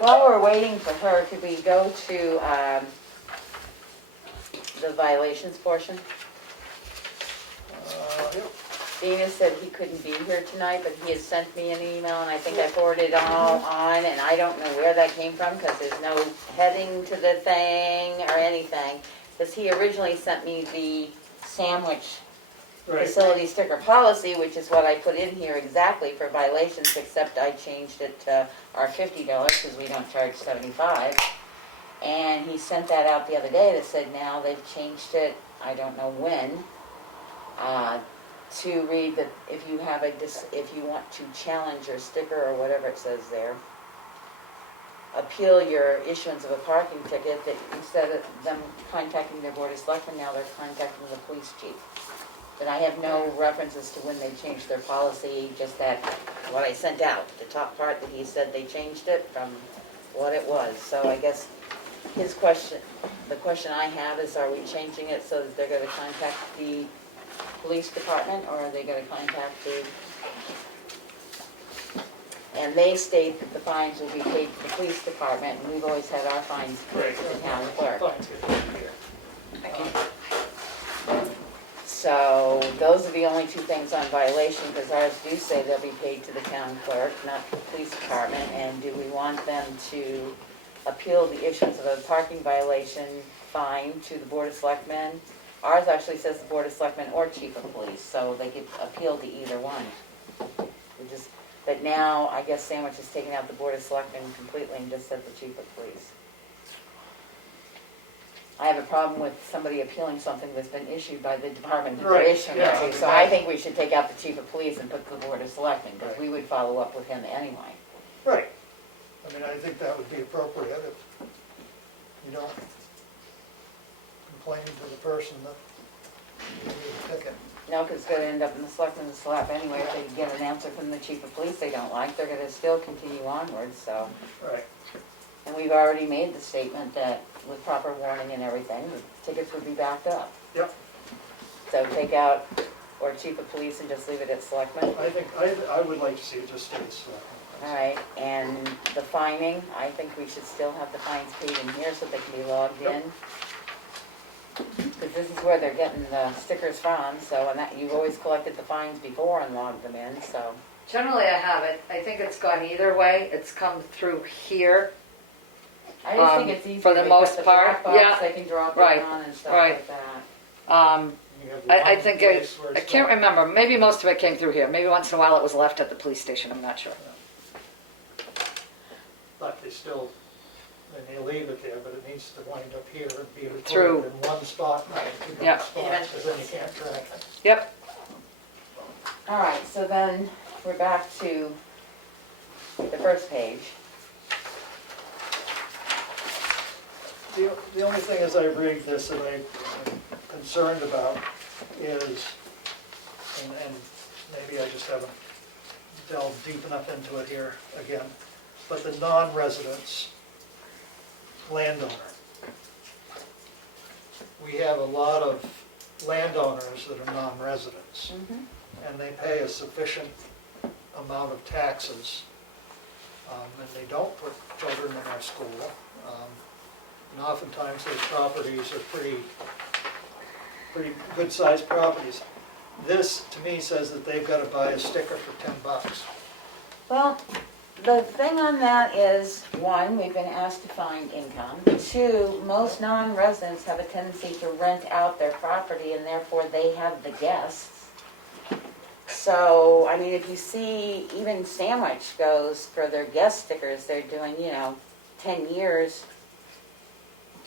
While we're waiting for her, could we go to the violations portion? Yep. Dana said he couldn't be here tonight, but he has sent me an email, and I think I forwarded it all on, and I don't know where that came from, because there's no heading to the thing or anything. Because he originally sent me the sandwich Right. facility sticker policy, which is what I put in here exactly for violations, except I changed it to our $50, because we don't charge $75. And he sent that out the other day that said now they've changed it, I don't know when, to read that if you have if you want to challenge your sticker or whatever it says there, appeal your issuance of a parking ticket, that instead of them contacting their board of selectmen, now they're contacting the police chief. But I have no references to when they changed their policy, just that what I sent out, the top part that he said they changed it from what it was. So I guess his question, the question I have is, are we changing it so that they're gonna contact the police department, or are they gonna contact the... And they state that the fines will be paid to the police department, and we've always had our fines paid to the town clerk. Fine, good. So those are the only two things on violation, because ours do say they'll be paid to the town clerk, not the police department. And do we want them to appeal the issuance of a parking violation fine to the board of selectmen? Ours actually says the board of selectmen or chief of police, so they could appeal to either one. But now, I guess Sandwich has taken out the board of selectmen completely and just said the chief of police. I have a problem with somebody appealing something that's been issued by the department that they're Right, issuing it yeah. to. So I think we should take out the chief of police and put the board of selectmen, because we would follow up with him anyway. Right. I mean, I think that would be appropriate if you don't complain to the person that you need a ticket. No, because it's gonna end up in the selectmen's lap anyway. If they get an answer from the chief of police they don't like, they're gonna still continue onwards, so. Right. And we've already made the statement that with proper warning and everything, the tickets would be backed up. Yep. So take out, or chief of police and just leave it at selectmen. I think, I would like to see it just states. All right, and the fining, I think we should still have the fines paid in here so they can be logged in. Yep. Because this is where they're getting the stickers from, so, and that, you've always collected the fines before and logged them in, so. Generally, I haven't. I think it's gone either way. It's come through here. I just think it's easy. for the They most put part, the Dropbox, yeah. They can drop Right, it on and stuff right. like that. You have the I one think place where I it's can't got- remember. Maybe most of it came through here. Maybe once in a while it was left at the police station. I'm not sure. But they still, and they leave it there, but it needs to wind up here and be Through. recorded in one spot, not in two Yeah. different spots, because then you can't track it. Yep. All right, so then we're back to the first page. The only thing as I read this that I'm concerned about is, and maybe I just haven't delved deep enough into it here again, but the non-residents landowner. We have a lot of landowners that are non-residents, and they pay a sufficient amount of taxes, and they don't put children in our school. And oftentimes those properties are pretty good-sized properties. This, to me, says that they've got to buy a sticker for $10. Well, the thing on that is, one, we've been asked to find income. Two, most non-residents have a tendency to rent out their property and therefore they have the guests. So, I mean, if you see, even Sandwich goes for their guest stickers, they're doing, 10 years.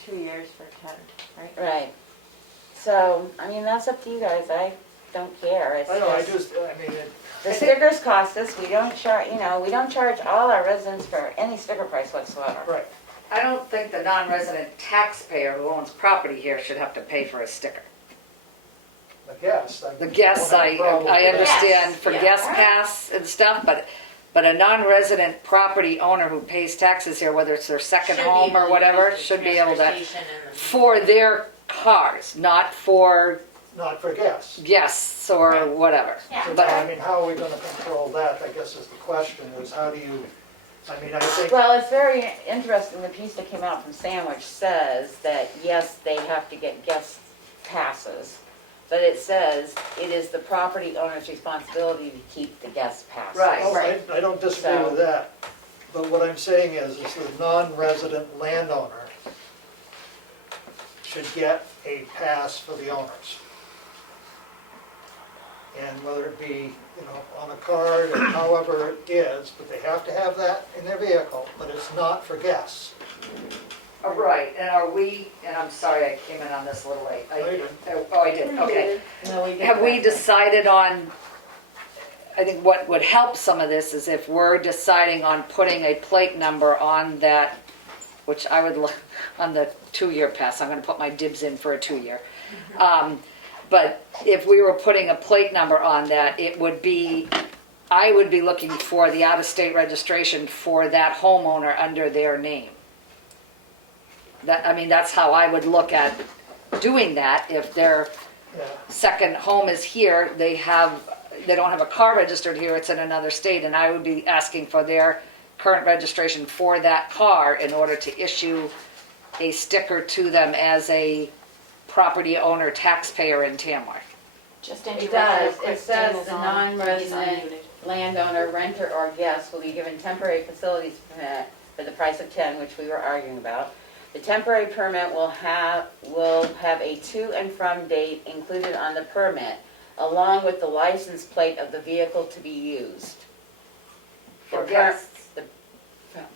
2 years for cat, right? Right. So, I mean, that's up to you guys. I don't care. It's I know, just, it, the stickers cost us. We don't charge, we don't charge all our residents for any sticker price whatsoever. right. I don't think the non-resident taxpayer who owns property here should have to pay for a sticker. The guests. The guests, I understand for Yeah. guest pass and stuff, but a non-resident property owner who pays taxes here, whether it's their second home or whatever, should be able to, for their cars, not for Not for guests. guests or whatever. So, But I mean, how are we going to control that, I guess is the question, is how do you, I mean, I think, Well, it's very interesting. The piece that came out from Sandwich says that, yes, they have to get guest passes, but it says it is the property owner's responsibility to keep the guest passes. Right. oh, I don't disagree So- with that. But what I'm saying is the non-resident landowner should get a pass for the owners. And whether it be, on a card or however it is, but they have to have that in their vehicle, but it's not for guests. Right, and are we, and I'm sorry I came in on this a little late. No, you didn't. Oh, I did, okay. No, we did Have we that. decided on, I think what would help some of this is if we're deciding on putting a plate number on that, which I would look, on the 2-year pass, I'm gonna put my dibs in for a 2-year. But if we were putting a plate number on that, it would be, I would be looking for the out-of-state registration for that homeowner under their name. That's how I would look at doing that. If their Yeah. second home is here, they don't have a car registered here, it's in another state, and I would be asking for their current registration for that car in order to issue a sticker to them as a property owner taxpayer in Tamworth. Just enter It your regular does. It quick says tables the on. He's non-resident unmuted. landowner, renter, or guest will be given temporary facilities permit for the price of 10, which we were arguing about. The temporary permit will have a to and from date included on the permit, along with the license plate of the vehicle to be used. For The per- guests.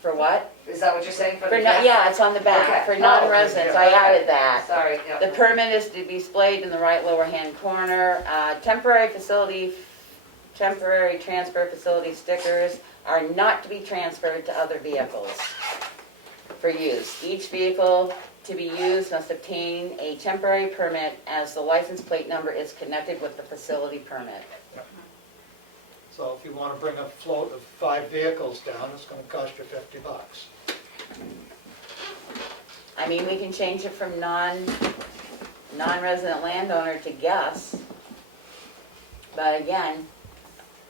For what? Is that what you're saying for For the no, guests? yeah, it's on the back. Okay. For Oh, non-residents, I okay. added that. Sorry, yeah. The permit is to be displayed in the right lower hand corner. Temporary transfer facility stickers are not to be transferred to other vehicles for use. Each vehicle to be used must obtain a temporary permit as the license plate number is connected with the facility permit. So if you want to bring a float of 5 vehicles down, it's going to cost you $50. I mean, we can change it from non-resident landowner to guest. But again,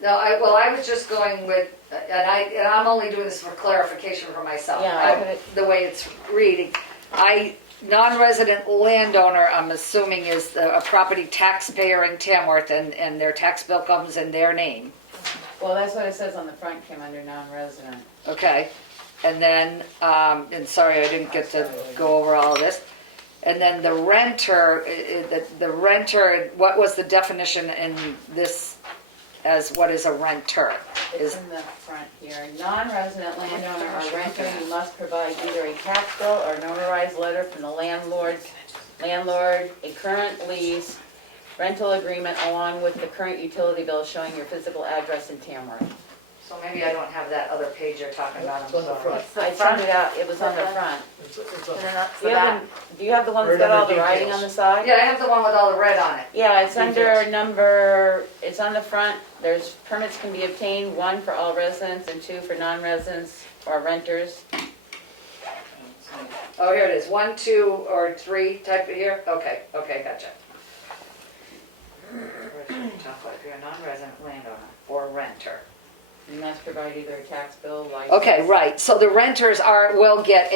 No, I was just going with, and I'm only doing this for clarification for myself. Yeah, I put it- The way it's reading. Non-resident landowner, I'm assuming is a property taxpayer in Tamworth and their tax bill comes in their name. well, that's what it says on the front, Kim, under non-resident. Okay, and then, and sorry, I didn't get to go over all of this. And then the renter, the renter, what was the definition in this as what is a renter? It's in the front here. Non-resident landowner or renter, you must provide either a tax bill or notarized letter from the landlord, a current lease, rental agreement along with the current utility bill showing your physical address in Tamworth. So maybe I don't have that other page you're talking about, It's I'm on the sorry. front. I sent it out, it was on the front. It's And on- then that's Do the you have back. do you have the one that's Right got all under the writing details. on the side? Yeah, I have the one with all the red on it. Yeah, it's under Details. number, it's on the front, there's permits can be obtained, 1 for all residents and 2 for non-residents or renters. Oh, here it is, 1, 2, or 3, type it here, okay, gotcha. If you're a non-resident landowner or renter. You must provide either a tax bill, license. Okay, right, so the renters will get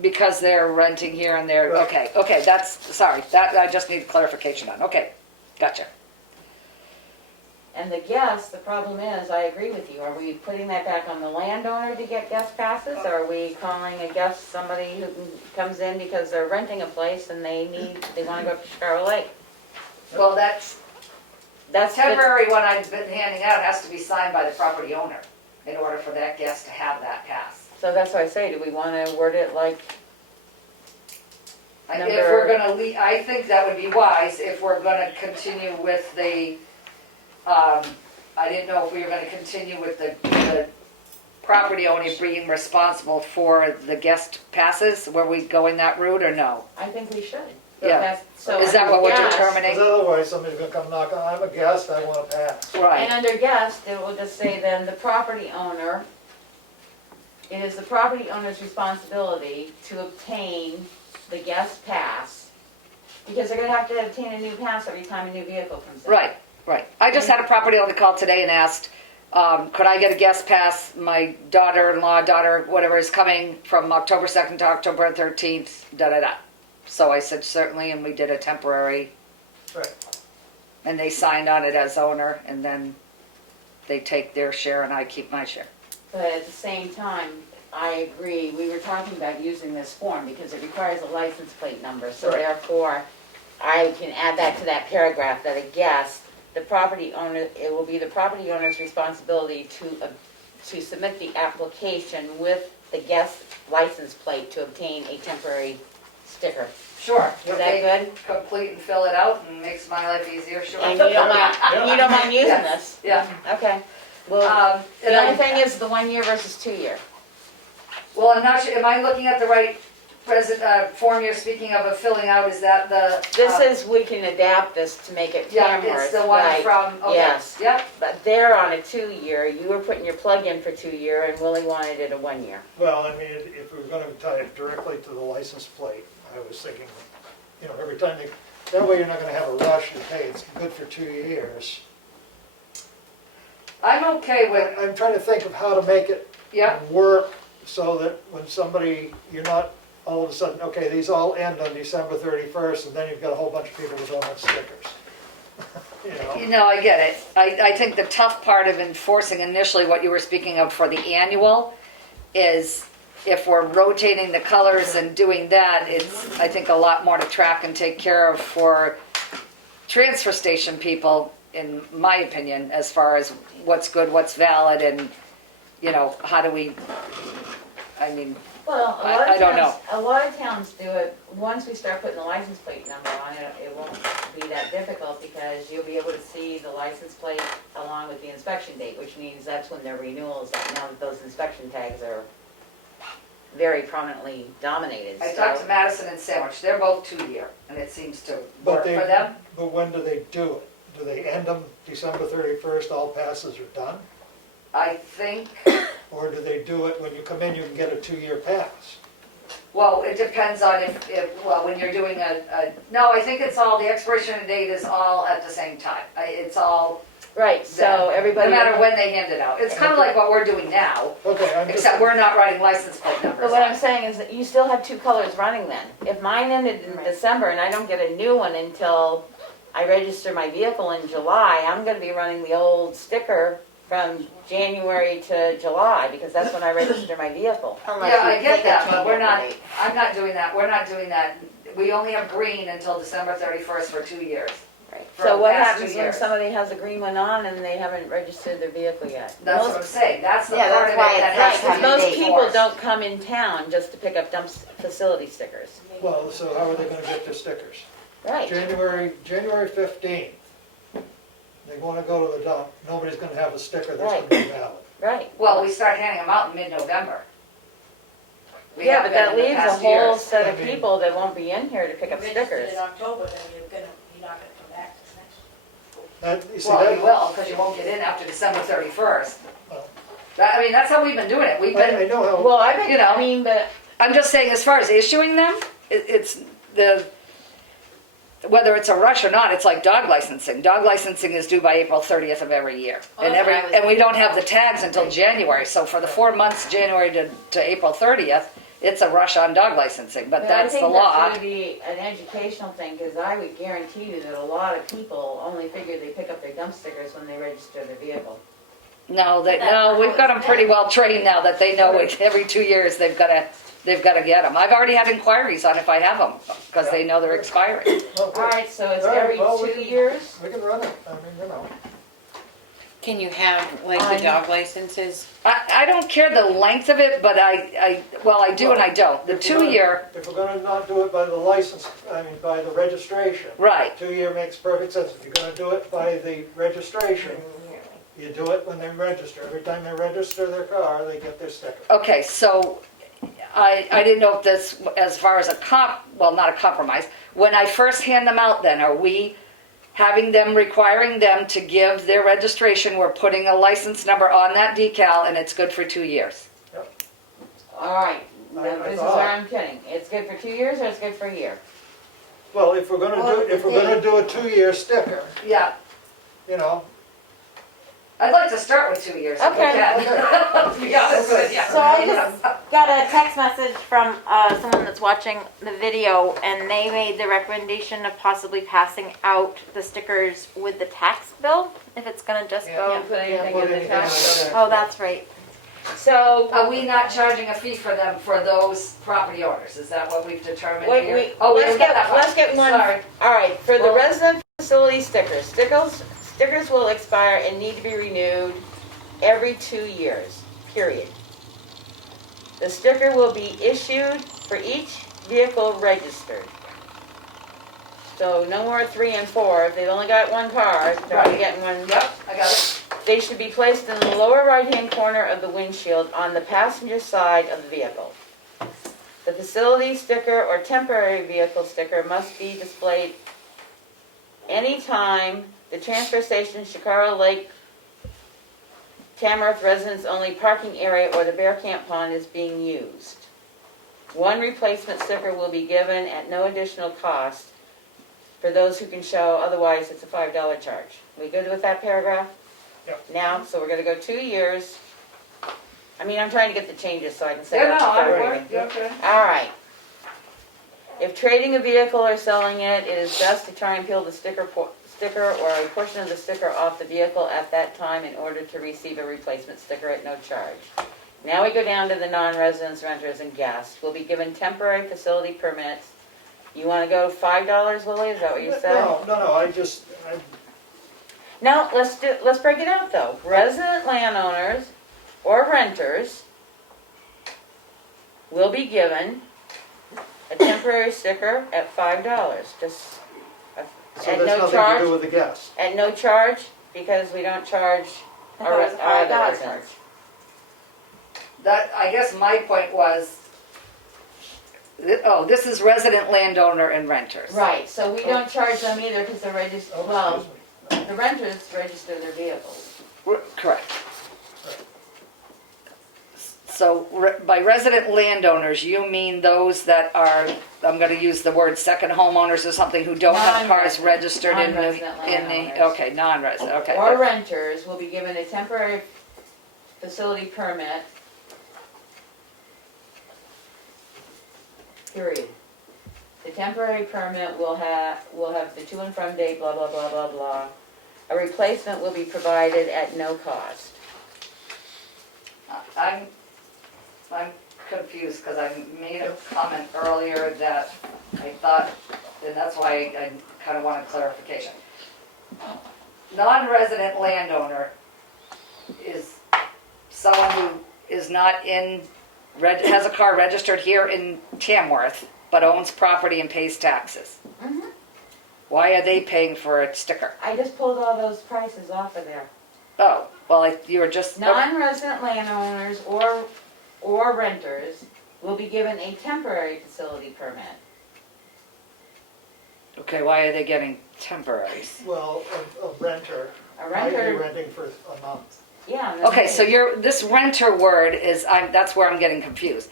because they're renting here and there, Right. okay, that I just need clarification on, okay, gotcha. And the guests, the problem is, I agree with you, are we putting that back on the landowner to get guest passes? Or are we calling a guest somebody who comes in because they're renting a place and they wanna go up to Scarlet Lake? Well, that's That's the- temporary one I've been handing out has to be signed by the property owner in order for that guest to have that pass. So that's why I say, do we wanna word it like, If Number- we're gonna I think that would be wise if we're gonna continue with the, I didn't know if we were gonna continue with the property owner being responsible for the guest passes. Were we going that route or no? I think we should. Yeah. That's- so Is that what we're under guest- determining? Because otherwise, somebody's gonna come knock on, I'm a guest, I want to pass. And Right, under guest, it will just say then the property owner, it is the property owner's responsibility to obtain the guest pass, because they're gonna have to obtain a new pass every time a new vehicle comes in. right. I just had a property owner call today and asked, could I get a guest pass? My daughter, whatever, is coming from October 2nd to October 13th, da-da-da. So I said certainly, and we did a temporary, Right. and they signed on it as owner, and then they take their share and I keep my share. But at the same time, I agree, we were talking about using this form because it requires a license plate number. So Right. therefore, I can add that to that paragraph, that a guest, the property owner, it will be the property owner's responsibility to submit the application with the guest license plate to obtain a temporary sticker. Sure. Is that good? Complete and fill it out and makes my life easier, sure. And you don't mind using Yes. this? Yeah. Okay. Well, And the only I- thing is the 1 year versus 2 year. Well, I'm not sure, am I looking at the right form you're speaking of filling out? Is that the? This is, we can adapt this to make it Yeah, Tamworth. it's the one right. from, okay. Yes. Yep, But they're on a 2 year, you were putting your plug in for 2 year and Willie wanted it a 1 year. Well, I mean, if we were gonna tie it directly to the license plate, I was thinking, every time that way you're not gonna have a rush and, hey, it's good for 2 years. I'm okay with, I'm trying to think of how to make it yep, work so that when somebody, you're not all of a sudden, okay, these all end on December 31st, and then you've got a whole bunch of people who don't have stickers. I get it. I think the tough part of enforcing initially what you were speaking of for the annual is if we're rotating the colors and doing that, it's, I think, a lot more to track and take care of for transfer station people, in my opinion, as far as what's good, what's valid, and, how do we, I mean, Well, I don't know. a lot of towns do it, once we start putting the license plate number on it, it won't be that difficult because you'll be able to see the license plate along with the inspection date, which means that's when their renewals, now that those inspection tags are very prominently dominated, I so. talked to Madison and Sandwich, they're both 2 year, and it seems to But work they- for them. But when do they do it? Do they end them December 31st, all passes are done? I think, Or do they do it when you come in, you can get a 2-year pass? well, it depends on well, when you're doing no, I think it's all, the expiration date is all at the same time. It's all, Right, so everybody. no matter when they hand it out. It's kind of like what we're doing now, Okay, I'm just. except we're not writing license plate But numbers. what I'm saying is that you still have 2 colors running then. If mine ended in Right. December and I don't get a new one until I register my vehicle in July, I'm gonna be running the old sticker from January to July, because that's when I register my vehicle. Yeah, I get that, but we're not, I'm not doing that, we're not doing that. We only have green until December 31st for 2 years. for So the what past happens 2 when years. somebody has a green one on and they haven't registered their vehicle yet? That's what I'm saying, that's the Yeah, part that's of why it that it's has nice to Because be having most date. people enforced. don't come in town just to pick up facility stickers. Well, so how are they gonna get their stickers? Right. January 15th, they wanna go to the dump, nobody's gonna have a sticker that's gonna be valid. Right. Well, we start handing them out in mid-November. We Yeah, have but been that in the leaves a past whole years. set of I mean- people that won't be in here to pick up Registered stickers. in October, then you're not gonna come back to the next. That, you see, Well, that, we will, because you won't get in after December 31st. Well- I mean, that's how we've been doing it. We've I been, know how. Well, I bet, You know. I mean, but I'm just saying, as far as issuing them, it's the, whether it's a rush or not, it's like dog licensing. Dog licensing is due by April 30th of every year. Oh, And that's what I was and we don't have the tags until January, so for the 4 months, January to April 30th, it's a rush on dog licensing, but that's the I law. think that's gonna be an educational thing, because I would guarantee you that a lot of people only figure they pick up their dump stickers when they register their vehicle. No, we've got them pretty well trained now that they know every 2 years they've gotta get them. I've already had inquiries on if I have them, because they know they're expiring. Well, good. All right, so it's All right, every well, we 2 can- years? We can run it, I mean, you know. Can you have, like, the dog licenses? I don't care the length of it, but I do and I don't. The If we're gonna- 2-year, If we're gonna not do it by the license, I mean, by the registration. right. 2-year makes perfect sense. If you're gonna do it by the registration, you do it when they register. Every time they register their car, they get their sticker. Okay, so I didn't know if this, as far as not a compromise, when I first hand them out then, are we having them, requiring them to give their registration, we're putting a license number on that decal and it's good for 2 years? All right, I this is thought- where I'm kidding. It's good for 2 years or it's good for a year? Well, if we're gonna do a 2-year sticker, Yeah, you know, I'd like to start with 2 years if we Okay. can. To be honest with you. So I just got a text message from someone that's watching the video, and they made the recommendation of possibly passing out the stickers with the tax bill, if it's gonna just go. Can't put anything put in the anything tax. in Oh, that's right. So, Are we not charging a fee for them, for those property owners? Is that what we've determined wait, here? wait, Oh, we let's haven't got that far. let's get one. Sorry. All right, for the Well- resident facility stickers will expire and need to be renewed every 2 years, period. The sticker will be issued for each vehicle registered. So no more 3 and 4. If they've only got one car, they're only Right. getting one. Yep, I got it. They should be placed in the lower right-hand corner of the windshield on the passenger side of the vehicle. The facility sticker or temporary vehicle sticker must be displayed anytime the transfer station, Shikara Lake, Tamworth residents only parking area or the Bear Camp Pond is being used. One replacement sticker will be given at no additional cost for those who can show, otherwise it's a $5 charge. We good with that paragraph? Yep. Now, so we're gonna go 2 years. I mean, I'm trying to get the changes so I can say Yeah, that no, to I everybody. work, okay. All right. If trading a vehicle or selling it, it is best to try and peel the sticker or a portion of the sticker off the vehicle at that time in order to receive a replacement sticker at no charge. Now we go down to the non-residents, renters, and guests. Will be given temporary facility permits. You wanna go $5, Willie, is that what you said? No, No, let's break it out though. Resident landowners or renters will be given a temporary sticker at $5, just so at that's no nothing to charge. do with the guests. At no charge, because we don't charge I our thought it was a our other $5 residents. That, I guess my point was, this is resident landowner and renters. Right, so we don't charge them either because they're registered, Oh, well, excuse me. the renters register their vehicles. Correct. So by resident landowners, you mean those that are, I'm gonna use the word second homeowners or something, who don't have cars Non-resident. registered in Non-resident the, landowners. okay, non-resident, okay. Or renters will be given a temporary facility permit. Period. The temporary permit will have the to and from date, blah, blah, blah, blah, blah. A replacement will be provided at no cost. I'm confused, because I made a comment earlier that I thought and that's why I kind of wanted clarification. Non-resident landowner is someone who is not has a car registered here in Tamworth, but owns property and pays taxes. Mhm. Why are they paying for a sticker? I just pulled all those prices off of there. Oh, well, you were just. Non-resident landowners or renters will be given a temporary facility permit. Okay, why are they getting temporaries? Well, a renter A might be renter, renting for a month. yeah. and then Okay, so this renter word is, that's where I'm getting confused.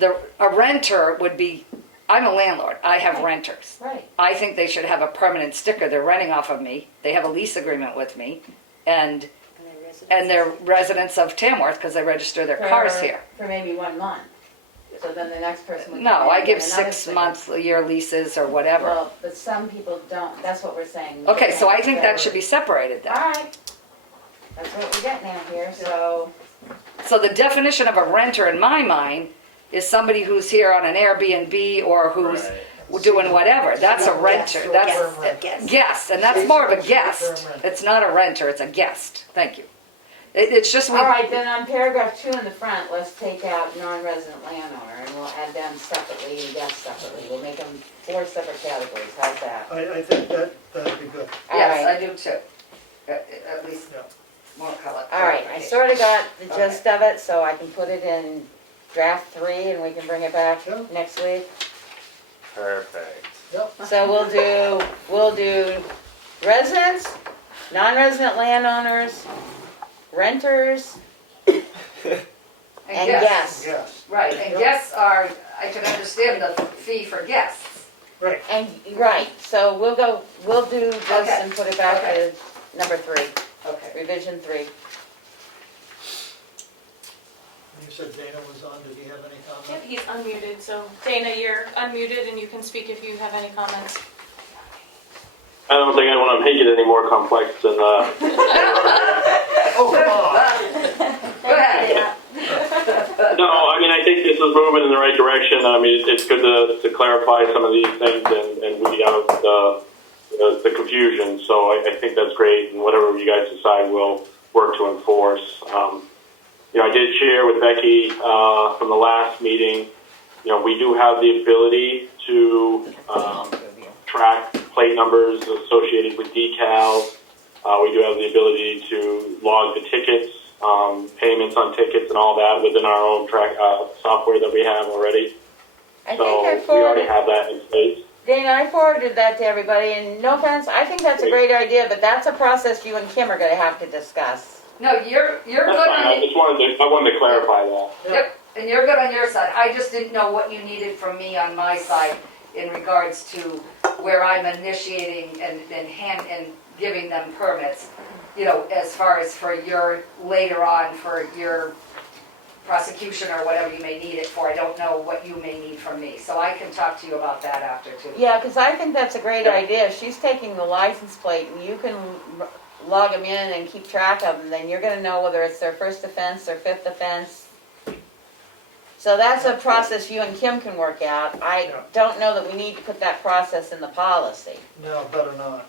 A renter would be, I'm a landlord, I have renters. Right. I think they should have a permanent sticker, they're renting off of me, they have a lease agreement with me, and they're residents of Tamworth because they register their cars here. For maybe 1 month. So then the next person would. No, come in I and give get another 6 sticker. month, year leases or whatever. Well, but some people don't, that's what we're saying. Okay, so I think that should be separated then. Alright. That's what we're getting at here, so. So the definition of a renter in my mind is somebody who's here on an Airbnb or who's doing whatever. That's a renter. That's Short-term a guest. guest, and that's more of a guest. Short-term rental. It's not a renter, it's a guest. Thank you. It's just, Alright, then on paragraph 2 in the front, let's take out non-resident landowner and we'll add them separately and guests separately. We'll make them 4 separate categories, how's that? I think that'd be good. yes, Alright. I do too. At least Yeah. more color. Alright, I sort of got the gist of it, so I can put it in draft 3 and we can bring it back Yeah. next week. Perfect. Yep. So we'll do residents, non-resident landowners, renters, And and guests. guests. Yes. Right, and guests are, I can understand the fee for guests. Right. And, right, so we'll do this Okay. and put it back Okay. to number 3, Okay. revision 3. You said Dana was on, did he have any Yep, comment? he's unmuted, so Dana, you're unmuted and you can speak if you have any comments. I don't think I want to make it any more complex than, Oh, come on. Go ahead. no, I mean, I think this is moving in the right direction. I mean, it's good to clarify some of these things and weed out the confusion. So I think that's great, and whatever you guys decide, we'll work to enforce. I did share with Becky from the last meeting, we do have the ability to track plate numbers associated with decals. We do have the ability to log the tickets, payments on tickets and all that within our own track software that we have already. I So think I we already forwarded, have that in place. Dana, I forwarded that to everybody, and no offense, I think that's a great idea, but that's a process you and Kim are gonna have to discuss. No, you're That's good fine. I on, just wanted to clarify that. yep, and you're good on your side. I just didn't know what you needed from me on my side in regards to where I'm initiating and giving them permits, as far as for your, later on, for your prosecution or whatever you may need it for. I don't know what you may need from me, so I can talk to you about that after too. Yeah, because I think that's a great idea. She's taking the license plate, and you can log them in and keep track of them, then you're gonna know whether it's their first offense, their 5th offense. So that's a process you and Kim can work out. I Yeah. don't know that we need to put that process in the policy. No, better not.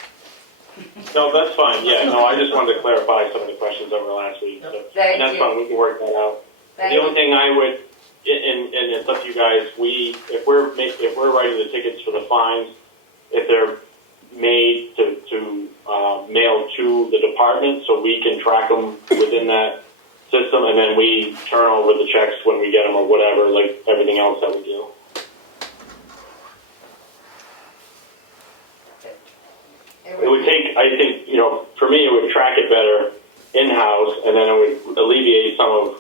No, that's fine. Yeah, no, I just wanted to clarify some of the questions that were last week. So, Thank and that's you. fine. We can work that out. Thank The only you. thing I would, and it's up to you guys, if we're writing the tickets for the fines, if they're made to mail to the department, so we can track them within that system, and then we turn over the checks when we get them or whatever, like everything else that we do. It would take, I think, for me, it would track it better in-house, and then it would alleviate some of,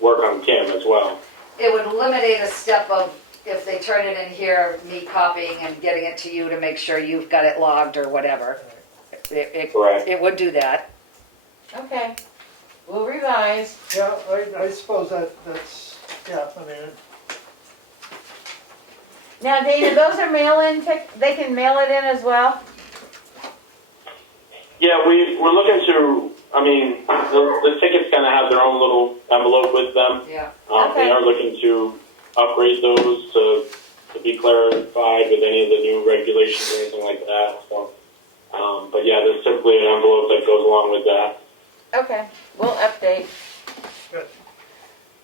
work on Kim as well. It would eliminate a step of, if they turn it in here, me copying and getting it to you to make sure you've got it logged or whatever. Correct. It would do that. Okay, we'll revise. Yeah, I suppose that's, yeah, I mean, Now, Dana, those are mail-in, they can mail it in as well? Yeah, we're looking to, the tickets kind of have their own little envelope with them. Yeah. Okay. They are looking to upgrade those to to be clarified with any of the new regulations or anything like that. So, but yeah, there's typically an envelope that goes along with that. Okay, we'll update. Good.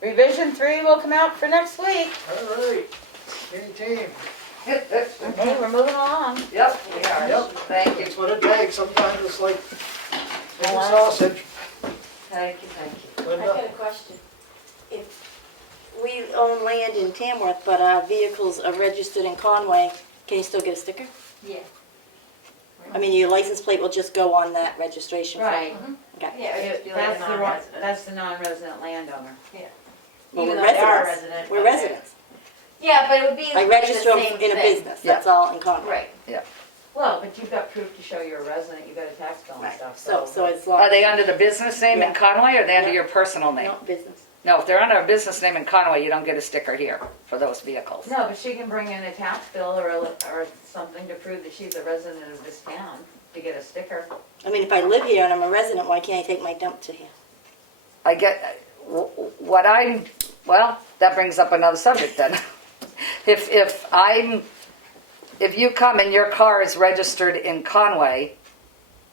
Revision 3 will come out for next week. All right, any team. Okay, we're moving along. Yep, we are. Yep. Thank you, That's what it takes, sometimes it's like making sausage. thank you, thank you. I've Linda? got a question. If we own land in Tamworth, but our vehicles are registered in Conway, can you still get a sticker? Yeah. I mean, your license plate will just go on that registration form? Right. Okay. Yeah, or just be like a non-resident. That's the non-resident landowner. Well, Even we're though they are a residents. resident. We're but they're- residents. Yeah, but it would be I the register them same in a thing. business, that's all in Conway. Right. Well, but you've got proof to show you're a resident, you've got a tax bill and Right. stuff, So it's long. Are they under the business name in Yeah. Conway, or are they under Yeah. your personal name? No, business. No, if they're under a business name in Conway, you don't get a sticker here for those vehicles. No, but she can bring in a tax bill or something to prove that she's a resident of this town to get a sticker. I mean, if I live here and I'm a resident, why can't I take my dump to here? I get, what I'm, well, that brings up another subject then. If you come and your car is registered in Conway,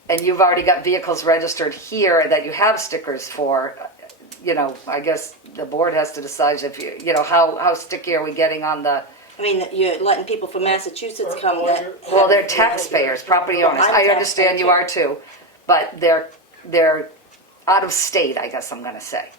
and you've already got vehicles registered here that you have stickers for, you know, I guess the board has to decide if you know, how sticky are we getting on the, I mean, you're letting people from Massachusetts come Or that. you're- well, they're taxpayers, property owners. I'm a I understand you taxpayer, are too, but they're out of state, I guess I'm gonna say.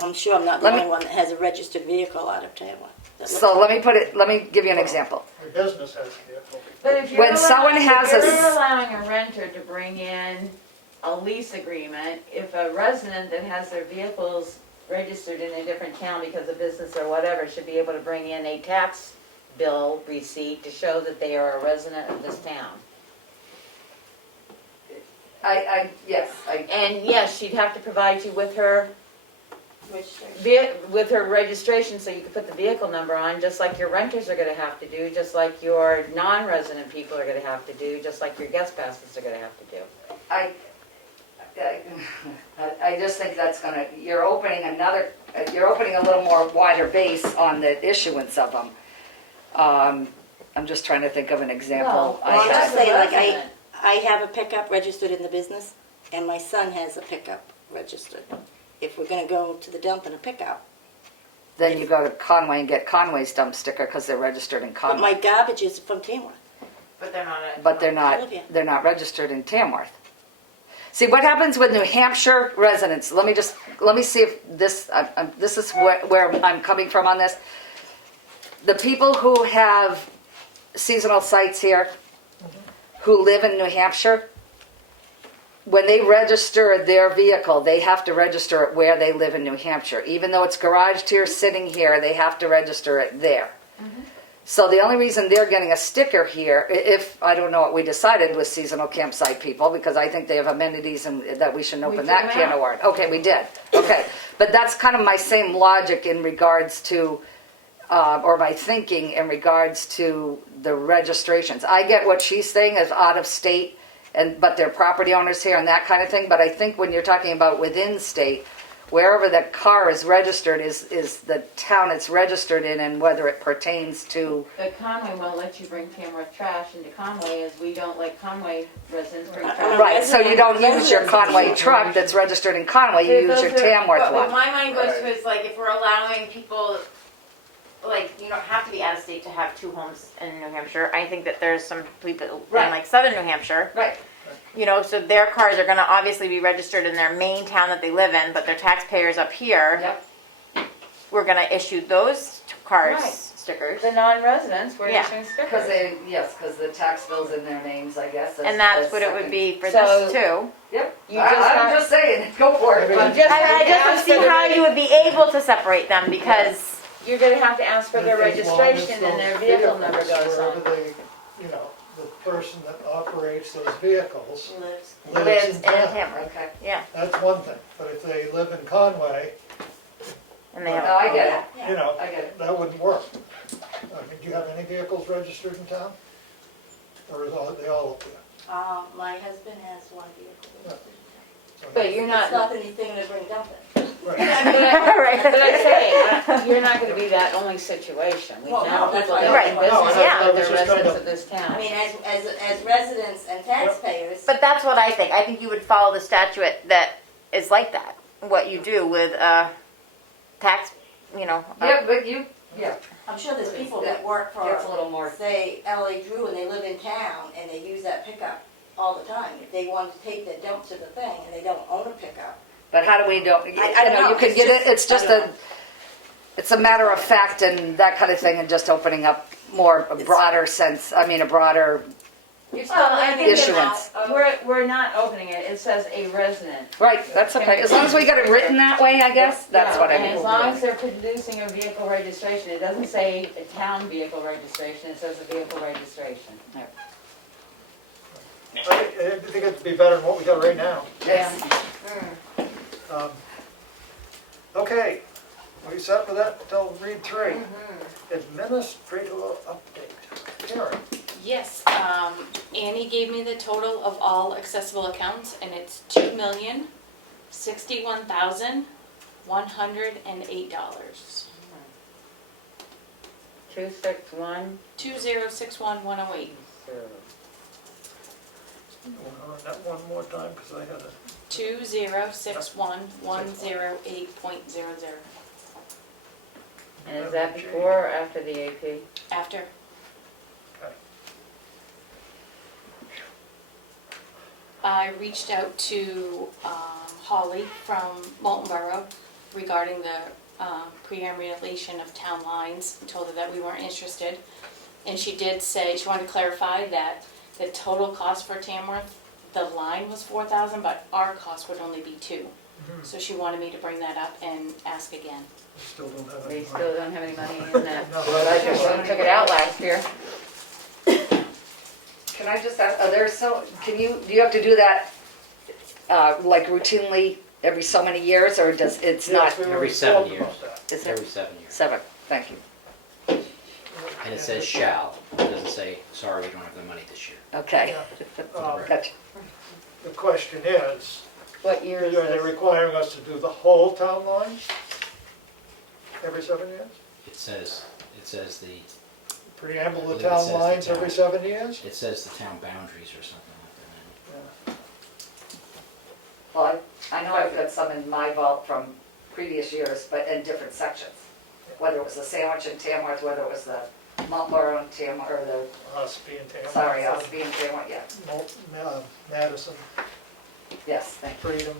I'm sure I'm not the Let me- only one that has a registered vehicle out of Tamworth. that looks So like- let me give you an example. Your business has a vehicle. But if you're When someone allowing- has if a you're s- allowing a renter to bring in a lease agreement, if a resident that has their vehicles registered in a different town because of business or whatever should be able to bring in a tax bill receipt to show that they are a resident of this town. Yes, And yes, she'd have to provide you with her Registration. with her registration so you can put the vehicle number on, just like your renters are gonna have to do, just like your non-resident people are gonna have to do, just like your guest passes are gonna have to do. I just think that's gonna, you're opening a little more wider base on the issuance of them. I'm just trying to think of an example. Well, I I'm had. just saying, like, resident. I have a pickup registered in the business, and my son has a pickup registered. If we're gonna go to the dump in a pickup, Then you go to Conway and get Conway's dump sticker because they're registered in but my Conway. garbage is from Tamworth. But they're not a. But they're not registered in Tamworth. See, what happens with New Hampshire residents, let me see if this, this is where I'm coming from on this. The people who have seasonal sites here, who live in New Hampshire, when they register their vehicle, they have to register it where they live in New Hampshire. Even though it's garaged here, sitting here, they have to register it there. So the only reason they're getting a sticker here, if, I don't know what we decided with seasonal campsite people, because I think they have amenities and that we shouldn't We open took that them can out. of worms. Okay, we did, okay. But that's kind of my same logic in regards to, or my thinking in regards to the registrations. I get what she's saying is out of state, but they're property owners here and that kind of thing, but I think when you're talking about within state, wherever the car is registered is the town it's registered in and whether it pertains to, But Conway won't let you bring Tamworth trash into Conway, as we don't let Conway residents bring Right. trash. right, so you don't use your Residents. Conway truck that's registered in Conway, you use your Tamworth But what one. my mind goes to is like, if we're allowing people, like, you don't have to be out of state to have two homes in New Hampshire. I think that there's some people Right. in like southern New Hampshire, Right, you know, so their cars are gonna obviously be registered in their main town that they live in, but their taxpayers up here, yep, we're gonna issue those cars Right. stickers. The non-residents, we're Yeah. issuing stickers. because the tax bill's in their names, I guess. And that's what it would be for So- this too. Yep, You just I'm have- just saying, go for it. Maybe- You just I have to just don't ask see for the how you would be able to separate them because You're gonna have to ask for their As long as registration and their those vehicle number vehicles, goes wherever on. they, you know, the person that operates those vehicles Lives. lives lives in in town. Tamworth. Okay, Yeah, That's one thing, but if they live in Conway, and they no, have, I get it, you know, I get it. that wouldn't work. I mean, do you have any vehicles registered in town? Or is they all up there? My husband has one vehicle. So But you're It's not, not anything to bring dump in. Right. But I say, you're not gonna be that only situation. We Well, know no, that's people why- that Right. do No, and business, I that was they're just trying residents to- of this town. I mean, as residents and taxpayers, But that's what I think. I think you would follow the statute that is like that. What you do with tax, you know. Yeah, but you, yeah, I'm sure there's people that work for, Gets a little more. say, LA Drew, and they live in town, and they use that pickup all the time. If they want to take their dump to the thing, and they don't own a pickup. but how do we don't, I you don't know, know. you could It's get it, just- it's just I don't a, know. it's a matter of fact and that kind of thing and just opening up more, a broader sense, I mean, a broader, Well, I think Issuance. we're not opening it. It says a resident. right, that's okay. As long as we got it written that way, I guess, that's what I And as mean. long as they're producing a vehicle registration, it doesn't say a town vehicle registration, it says a vehicle registration. I think it'd be better than what we got right now. Yes. Okay, we set for that till read 3. Administrative update. Karen? Yes, Annie gave me the total of all accessible accounts, and it's $2,061,108. 261. 2061,108. You want to run that one more time, because I had a... 2061,108.00. And is that before or after the AP? After. Okay. I reached out to Holly from Molten Borough regarding the preambulation of town lines, and told her that we weren't interested. And she did say, she wanted to clarify that the total cost for Tamworth, the line was $4,000, but our cost would only be $2,000. So she wanted me to bring that up and ask again. Still don't have We any still money. don't have any money in that. No. But I just took it out last year. Can I just ask, do you have to do that, like routinely every so many years, or does, it's not? Yes, we were Every 7 informed years. about that. Is Every it 7 years. 7? Thank you. And it says shall, it doesn't say, sorry, we don't have the money this year. Okay. Gotcha. The question is, What year are is they this? requiring us to do the whole town line every 7 years? It says the, Preamble the It town says the lines town. every 7 years? it says the town boundaries or something like Well, I know I've got some in my vault from previous years, but in different sections. Whether it was the Sandwich in Tamworth, whether it was the Montborough in Tamworth, or the, Us being Tamworth. sorry, I was being Tamworth, yeah. Madison, Yes, thank you. Freedom,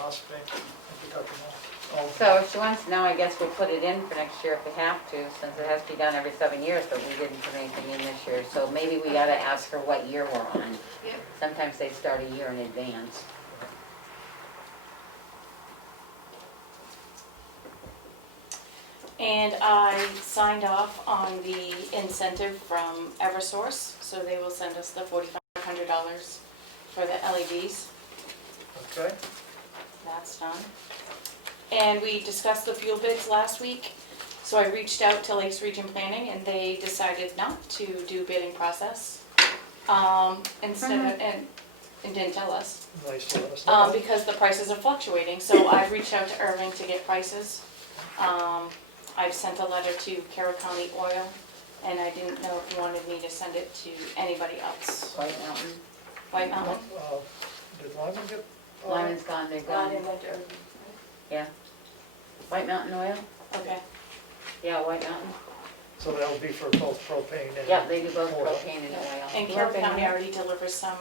Ospey, I think we got them all. So if she wants to know, I guess we'll put it in for next year if we have to, since it has to be done every 7 years, but we didn't put anything in this year. So maybe we gotta ask her what year we're on. Yep. Sometimes they start a year in advance. And I signed off on the incentive from Eversource, so they will send us the $4,500 for the LEDs. Okay, That's done. And we discussed the fuel bids last week, so I reached out to Lakes Region Planning, and they decided not to do bidding process. Instead of, and didn't tell us, nice to let us know. because the prices are fluctuating, so I've reached out to Irving to get prices. I've sent a letter to Carroll County Oil, and I didn't know if you wanted me to send it to anybody else. White Mountain. White Mountain? Did Lyman get? Lyman's gone, they're gone. Yeah. White Mountain Oil? Okay. Yeah, White Mountain. So that'll be for both propane and. Yep, they do both oil. propane and oil. And Carroll County already delivers some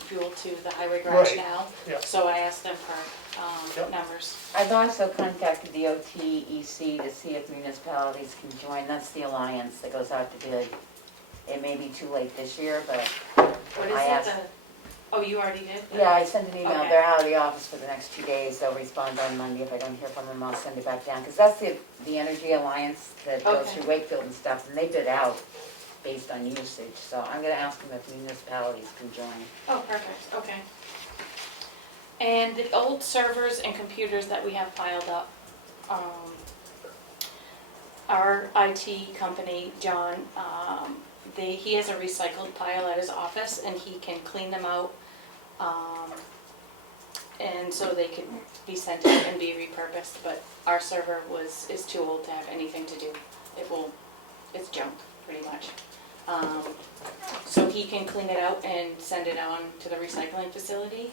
fuel to the highway garage Right. now, Yeah. so I asked them for Yep. numbers. I've also contacted the OTEC to see if municipalities can join. That's the alliance that goes out to bid. It may be too late this year, but What is I it, asked. oh, you already did? Yeah, I sent an email. Okay. They're out of the office for the next 2 days. They'll respond on Monday. If I don't hear from them, I'll send it back down. Because that's the Energy Alliance that goes Okay. through Wakefield and stuff, and they bid out based on usage. So I'm gonna ask them if municipalities can join. Oh, perfect, okay. And the old servers and computers that we have piled up, our IT company, John, he has a recycled pile at his office, and he can clean them out, and so they could be sent out and be repurposed, but our server is too old to have anything to do. It's junk, pretty much. So he can clean it out and send it on to the recycling facility,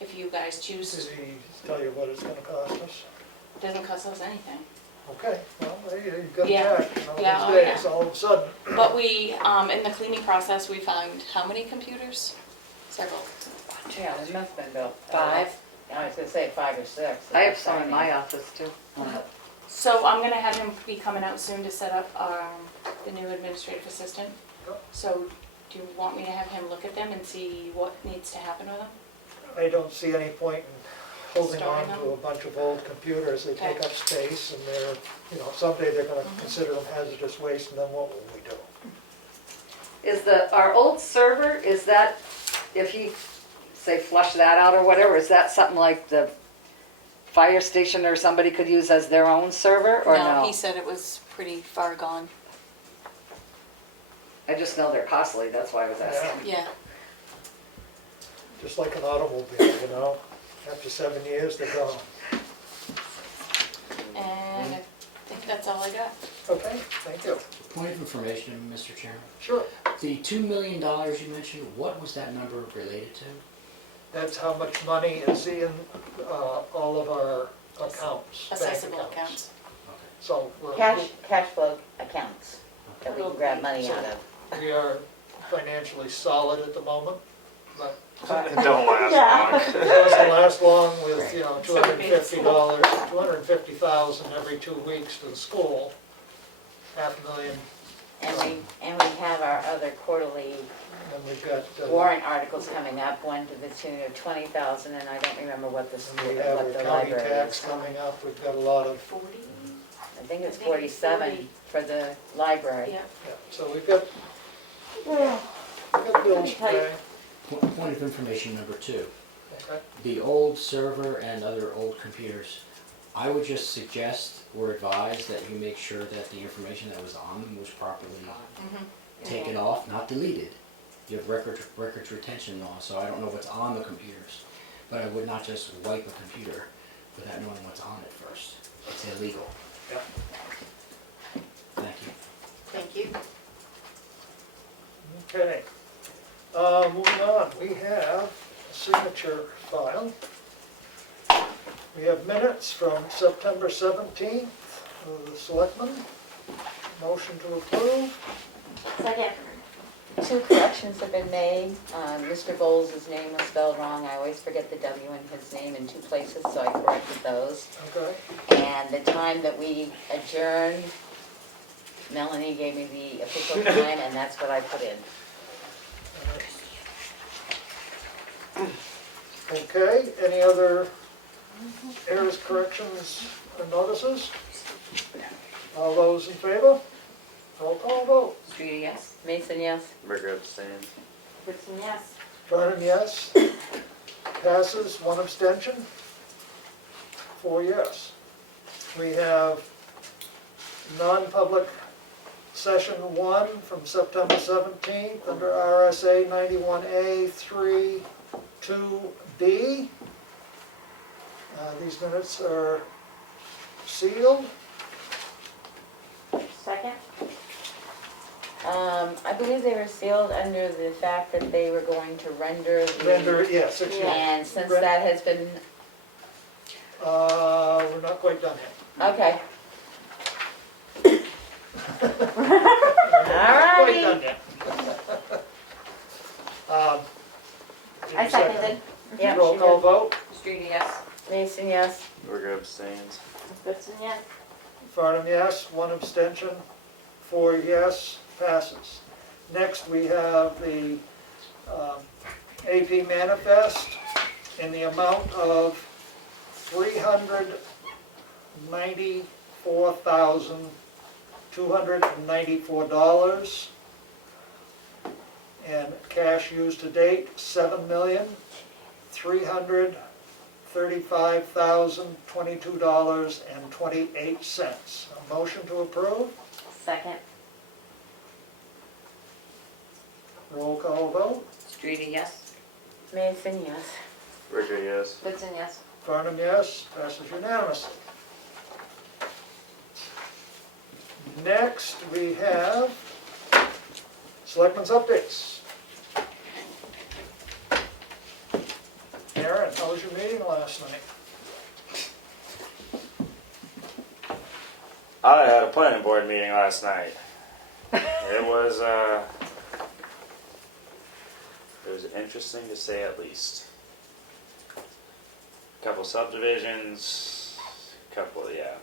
if you guys choose. Did he tell you what it's gonna cost us? It doesn't cost us anything. Okay, well, there you've got to Yeah. check, you know, Yeah, these oh, days, all of a sudden. But we, in the cleaning process, we found how many computers? Several. Yeah, there must have been about 5. I was gonna say 5 or 6. I have some in my office too. So I'm gonna have him be coming out soon to set up the new administrative assistant. Yep. So do you want me to have him look at them and see what needs to happen with them? I don't see any point in holding on Storing to a bunch of old computers. They take Okay. up space and they're, you know, someday they're gonna consider them hazardous waste, and then what will we do? Is our old server, is that, if you say flush that out or whatever, is that something like the fire station or somebody could use as their own server, or no? No, he said it was pretty far gone. I just know they're costly, that's why I was asking. Yeah. Just like an automobile, you know? After 7 years, they're gone. And I think that's all I got. Okay, thank you. Point of information, Mr. Chairman. Sure. The $2 million you mentioned, what was that number related to? That's how much money is in all of our accounts, bank Accessible accounts. accounts. So Cash flow accounts that we can grab money out of. we are financially solid at the moment, but It don't last it doesn't last long with, you know, $250, $250,000 every 2 weeks to the school, $500,000, And we have our other quarterly and we've got, warrant articles coming up, one to the tune of 20,000, and I don't remember what the, and we have what our the county library tax is. coming up, we've got a lot of, 40? I think it's I think it's 47 40. for the library. Yeah. yeah, so we've got bills to pay. Point of information number 2. Okay. The old server and other old computers, I would just suggest or advise that you make sure that the information that was on them was properly taken off, not deleted. You have records retention law, so I don't know what's on the computers. But I would not just wipe a computer without knowing what's on it first. It's illegal. Yeah. Thank you. Thank you. Okay. Moving on, we have a signature file. We have minutes from September 17th of the Selectmen. Motion to approve. Second. 2 corrections have been made. Mr. Bowles' name was spelled wrong. I always forget the W in his name in 2 places, so I corrected those. Okay. And the time that we adjourned, Melanie gave me the official time, and that's what I put in. Okay, any other errors, corrections, or notices? All those in favor? Roll call vote. Streeter, yes? Mason, yes? Burger abstains. Whitson, yes? Vernon, yes. Passes, 1 abstention. 4 yes. We have non-public session 1 from September 17th under RSA 91A 3 2B. These minutes are sealed. Second. I believe they were sealed under the fact that they were going to render the... Render, yeah, 6 years. And since that has been, We're not quite done yet. okay. Not quite done yet. Did I you second? seconded. Yeah, Roll she call did. vote. Streeter, yes? Mason, yes? Burger abstains. Whitson, yes? Farnham, yes. 1 abstention. 4 yes. Passes. Next, we have the AP manifest in the amount of $394,294, and cash used to date $7,335,022.28. A motion to approve. Second. Roll call vote. Streeter, yes? Mason, yes? Ricker, yes. Goodson, yes. Farnham, yes, passes unanimously. Next, we have Selectmen's updates. Aaron, how was your meeting last night? I had a planning board meeting last night. It was interesting to say at least. Couple subdivisions, yeah.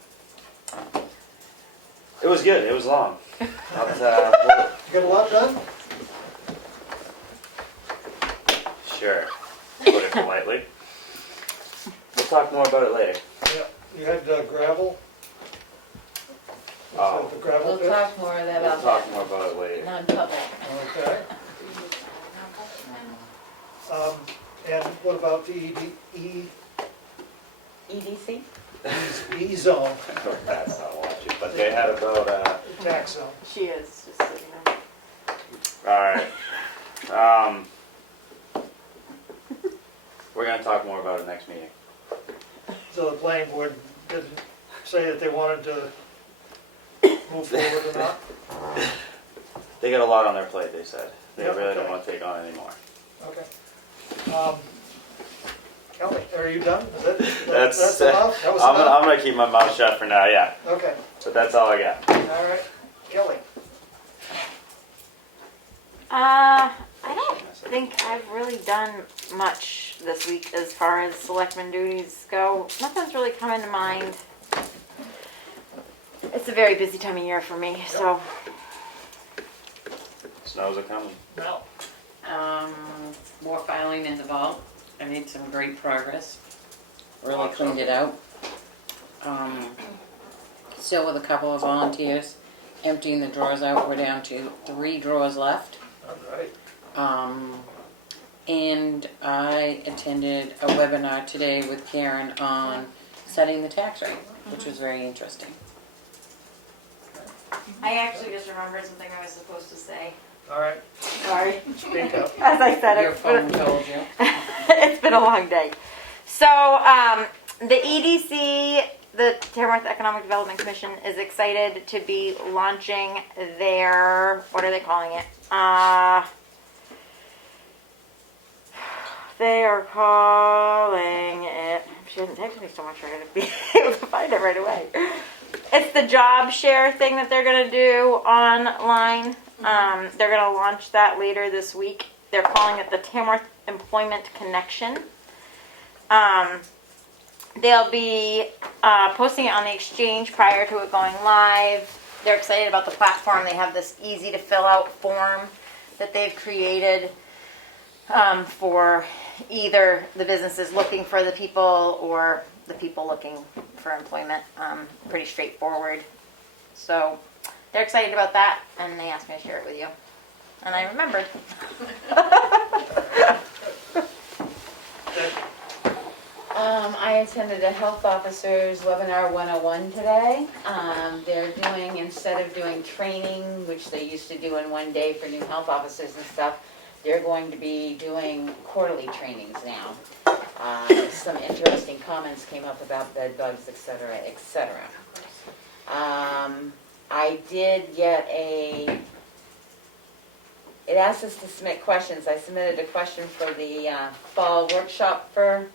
It was good. It was long. But, You got a lot done? sure. Put it politely. We'll talk more about it later. Yeah. You had gravel? Oh. The gravel We'll pit? talk more We'll about talk that, more about it later. non-public. Okay. And what about the EDC? E-zone, That's not watching. But they had about tax zone? She is, just so you know. Alright. We're gonna talk more about it next meeting. So the planning board didn't say that they wanted to move forward or not? They got a lot on their plate, they said. They Yeah, really okay. don't want to take on anymore. Okay. Kelly, are you done? Is that, That's enough? That was I'm enough? gonna keep my mouth shut for now, yeah. Okay, But that's all I got. all right. Kelly? I don't think I've really done much this week as far as selectmen duties go. Nothing's really come into mind. It's a very busy time of year for me, so. Snows are coming. Now, More filing in the vault. I made some great progress. Really cleaned it out. Still with a couple of volunteers. Emptying the drawers out. We're down to 3 drawers left. all right. And I attended a webinar today with Karen on setting the tax rate, which was very interesting. I actually just remembered something I was supposed to say. All right, Sorry. speak up. As I said, Your phone told you. it's been a long day. So, the EDC, the Tamworth Economic Development Commission, is excited to be launching their, what are they calling it? They are calling it, she hasn't texted me so much, we're going to be able to find it right away. It's the job share thing that they're going to do online. They're going to launch that later this week. They're calling it the Tamworth Employment Connection. They'll be posting it on the exchange prior to it going live. They're excited about the platform. They have this easy to fill out form that they've created for either the businesses looking for the people or the people looking for employment. Pretty straightforward. So they're excited about that, and they asked me to share it with you. And I remembered. I attended a health officers webinar 101 today. They're doing, instead of doing training, which they used to do in one day for new health officers and stuff, they're going to be doing quarterly trainings now. Some interesting comments came up about bed bugs, et cetera, et cetera. I did get it asked us to submit questions. I submitted a question for the fall workshop for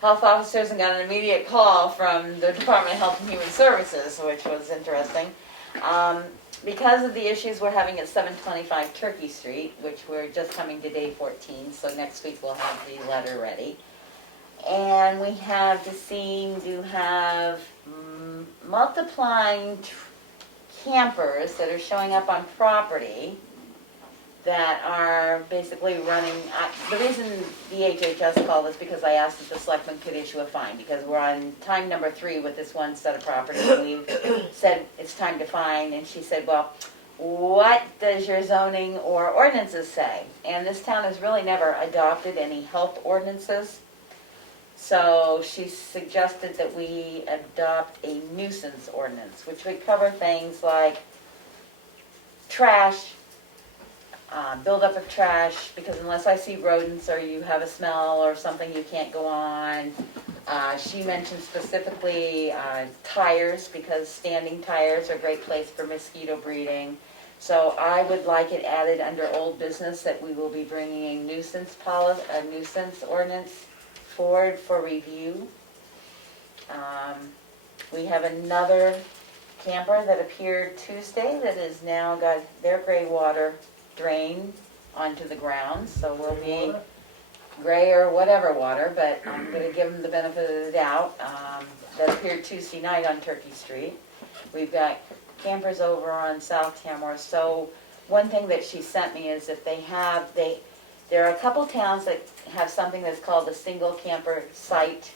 health officers and got an immediate call from the Department of Health and Human Services, which was interesting. Because of the issues we're having at 725 Turkey Street, which we're just coming to day 14, so next week we'll have the letter ready. And we have seem to have multiplying campers that are showing up on property that are basically running. The reason the HHS called is because I asked if the selectmen could issue a fine, because we're on time number 3 with this one set of property. And we said it's time to fine, and she said, well, what does your zoning or ordinances say? And this town has really never adopted any health ordinances. So she suggested that we adopt a nuisance ordinance, which would cover things like trash, buildup of trash, because unless I see rodents or you have a smell or something, you can't go on. She mentioned specifically tires, because standing tires are a great place for mosquito breeding. So I would like it added under old business that we will be bringing a nuisance ordinance forward for review. We have another camper that appeared Tuesday that has now got their gray water drain onto the ground, so we'll be gray or whatever water, but I'm gonna give them the benefit of the doubt. That appeared Tuesday night on Turkey Street. We've got campers over on South Tamworth, so one thing that she sent me is if there are a couple towns that have something that's called a single camper site,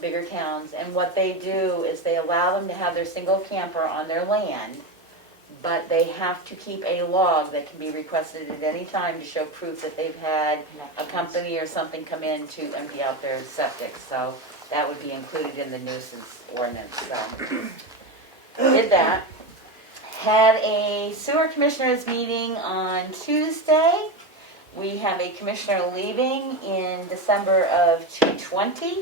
bigger towns, and what they do is they allow them to have their single camper on their land, but they have to keep a log that can be requested at any time to show proof that they've had a company or something come in to empty out their septic, so that would be included in the nuisance ordinance, so. Did that. Had a sewer commissioners meeting on Tuesday. We have a commissioner leaving in December of 2020,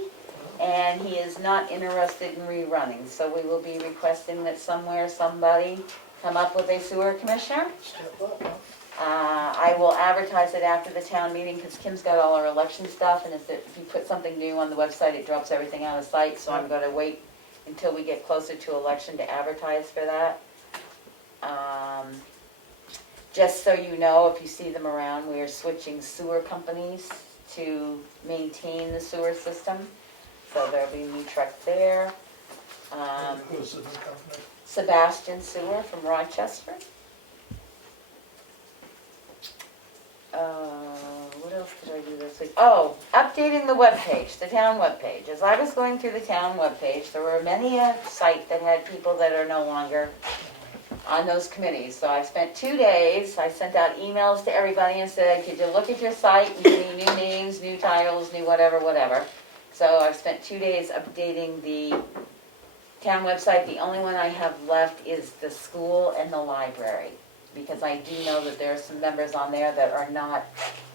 and he is not interested in rerunning, so we will be requesting that somebody come up with a sewer commissioner. Step up, huh? I will advertise it after the town meeting, because Kim's got all our election stuff, and if you put something new on the website, it drops everything out of sight, so I'm gonna wait until we get closer to election to advertise for that. Just so you know, if you see them around, we are switching sewer companies to maintain the sewer system. So there'll be a new truck there. Who's the new company? Sebastian Sewer from Rochester. What else did I do this week? Oh, updating the webpage, the town webpage. As I was going through the town webpage, there were many a site that had people that are no longer on those committees. So I spent 2 days, I sent out emails to everybody and said, could you look at your site and give me new names, new titles, new whatever, whatever. So I've spent 2 days updating the town website. The only one I have left is the school and the library, because I do know that there are some members on there that are not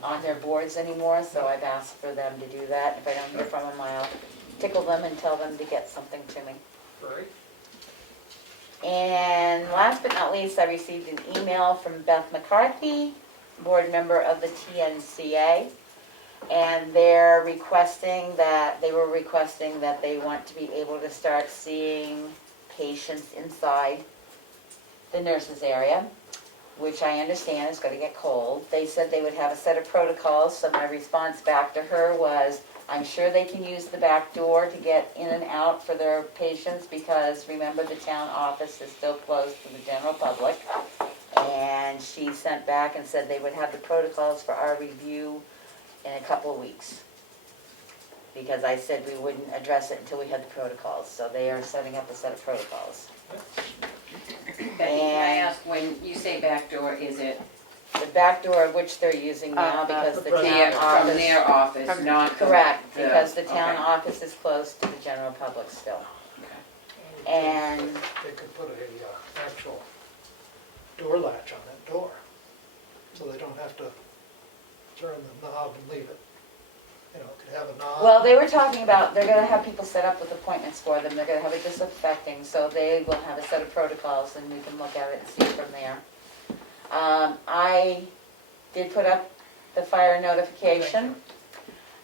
on their boards anymore, so I've asked for them to do that. If I don't hear from them, I'll tickle them and tell them to get something to me. Right. And last but not least, I received an email from Beth McCarthy, board member of the TNCA, and they were requesting that they want to be able to start seeing patients inside the nurses area, which I understand is going to get cold. They said they would have a set of protocols, so my response back to her was, I'm sure they can use the back door to get in and out for their patients, because remember, the town office is still closed to the general public. And she sent back and said they would have the protocols for our review in a couple of weeks, because I said we wouldn't address it until we had the protocols. So they are setting up a set of protocols. Becky, can I ask, when you say back door, is it The back door, which they're using now, because the town from office. their office, not the... Correct, because the town okay. office is closed to the general public still. And They could put a actual door latch on that door, so they don't have to turn the knob and leave it. You know, could have a knob. well, they were talking about, they're gonna have people set up with appointments for them, they're gonna have it disinfecting, so they will have a set of protocols, and we can look at it and see from there. I did put up the fire notification.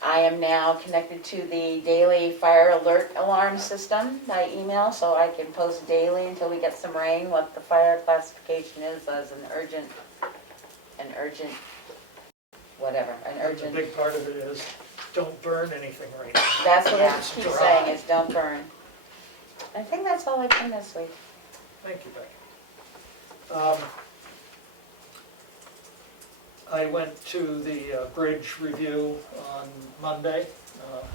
I am now connected to the daily fire alert alarm system by email, so I can post daily until we get some rain what the fire classification is as an urgent, whatever, an And urgent. the big part of it is, don't burn anything right now. That's what I It's keep dry. saying, is don't burn. I think that's all I've done this week. Thank you, Becky. I went to the bridge review on Monday.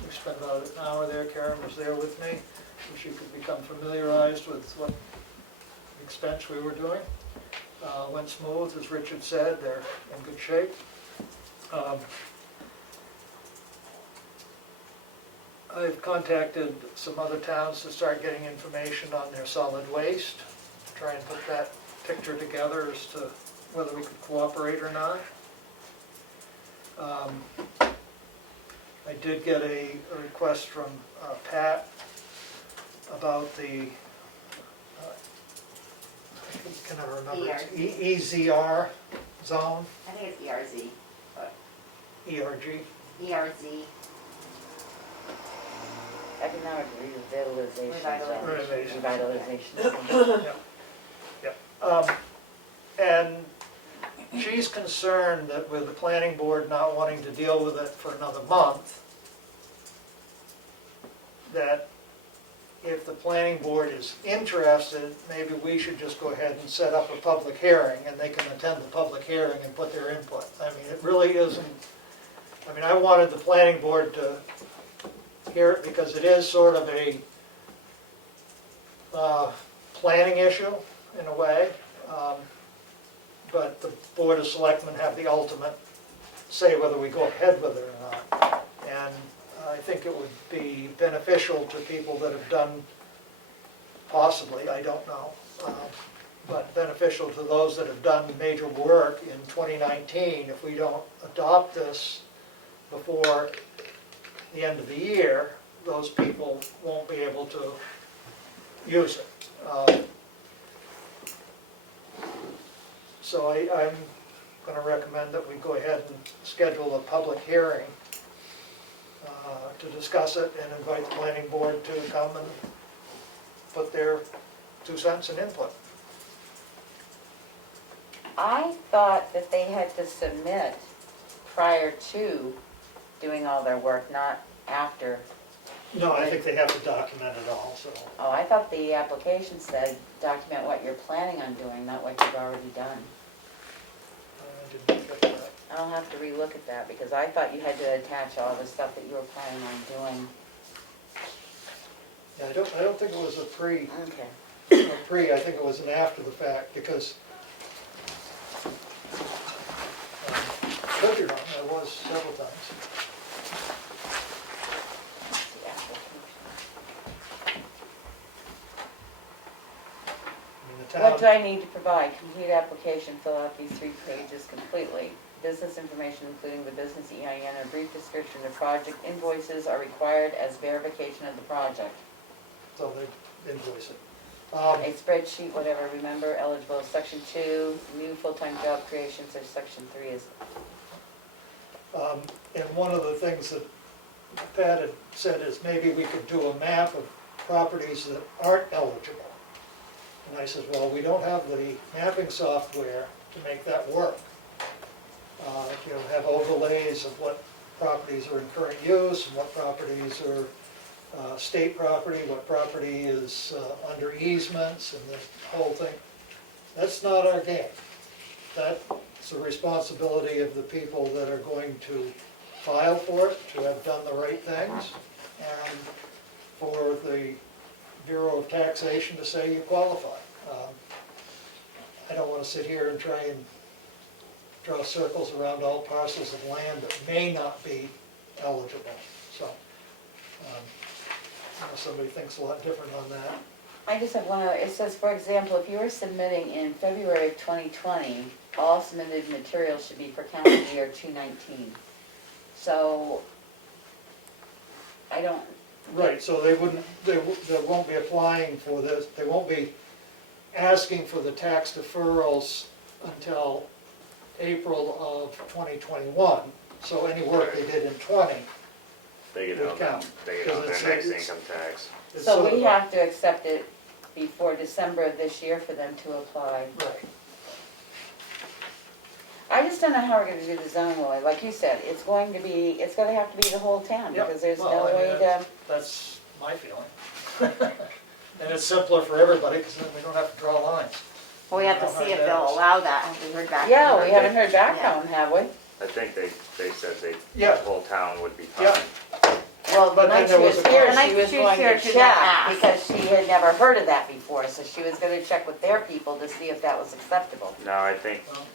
We spent about an hour there. Karen was there with me, so she could become familiarized with what expense we were doing. Went smooth, as Richard said. They're in good shape. I've contacted some other towns to start getting information on their solid waste, try and put that picture together as to whether we could cooperate or not. I did get a request from Pat about the, I can never remember, it's EZR zone, I think it's ERZ, ERG. ERZ. Economic revitalization. Revitalization. Revitalization. And she's concerned that with the planning board not wanting to deal with it for another month, that if the planning board is interested, maybe we should just go ahead and set up a public hearing and they can attend the public hearing and put their input. I mean, it really isn't, I mean, I wanted the planning board to hear it because it is sort of a planning issue in a way. But the Board of Selectmen have the ultimate say whether we go ahead with it or not. And I think it would be beneficial to people that have done, possibly, I don't know, but beneficial to those that have done major work in 2019 if we don't adopt this before the end of the year, those people won't be able to use it. So I'm going to recommend that we go ahead and schedule a public hearing to discuss it and invite the planning board to come and put their 2 cents in input. I thought that they had to submit prior to doing all their work, not after. No, I think they have to document it all, so. Oh, I thought the application said document what you're planning on doing, not what you've already done. I didn't get that. I'll have to relook at that because I thought you had to attach all the stuff that you were planning on doing. Yeah, I don't think it was a Okay. I think it was an after the fact because, could be wrong, I was several times. That's the application. I mean, the What do town, I need to provide? Complete application, fill out these 3 pages completely. Business information, including the business EIN, a brief description of the project. Invoices are required as verification of the project. so they invoice it. A spreadsheet, whatever, remember, eligible, section 2, new full-time job creation, so section 3 is, And one of the things that Pat had said is maybe we could do a map of properties that aren't eligible. And I said, well, we don't have the mapping software to make that work. You know, have overlays of what properties are in current use and what properties are state property, what property is under easements and the whole thing. That's not our game. That's the responsibility of the people that are going to file for it, to have done the right things, and for the Bureau of Taxation to say you qualify. I don't want to sit here and try and draw circles around all parcels of land that may not be eligible. So, unless somebody thinks a lot different on that. I just have one other, it says, for example, if you were submitting in February of 2020, all submitted materials should be for calendar year 2019. So, I don't, Right, so they won't be applying for this, they won't be asking for the tax deferrals until April of 2021. So any work they did in 20, They get Would on count, they get on because their it's- next income tax. it's so sort we of a- have to accept it before December of this year for them to apply. Right, I just don't know how we're gonna do the zone law. Like you said, it's going to have to be the whole town, Yep. because there's Well, no I mean, way to, that's my feeling. And it's simpler for everybody, because then we don't have to draw lines. Well, we have to see if they'll allow that. Have we heard back? yeah, from we them? haven't heard back Yeah. from them, have we? I think they said the Yeah. whole town would be Yeah. fine. Well, the But then night she there was was a- here, The night she was she was going here, to she was gonna check, ask. because she had never heard of that before, so she was gonna check with their people to see if that was acceptable. No, I think, Well,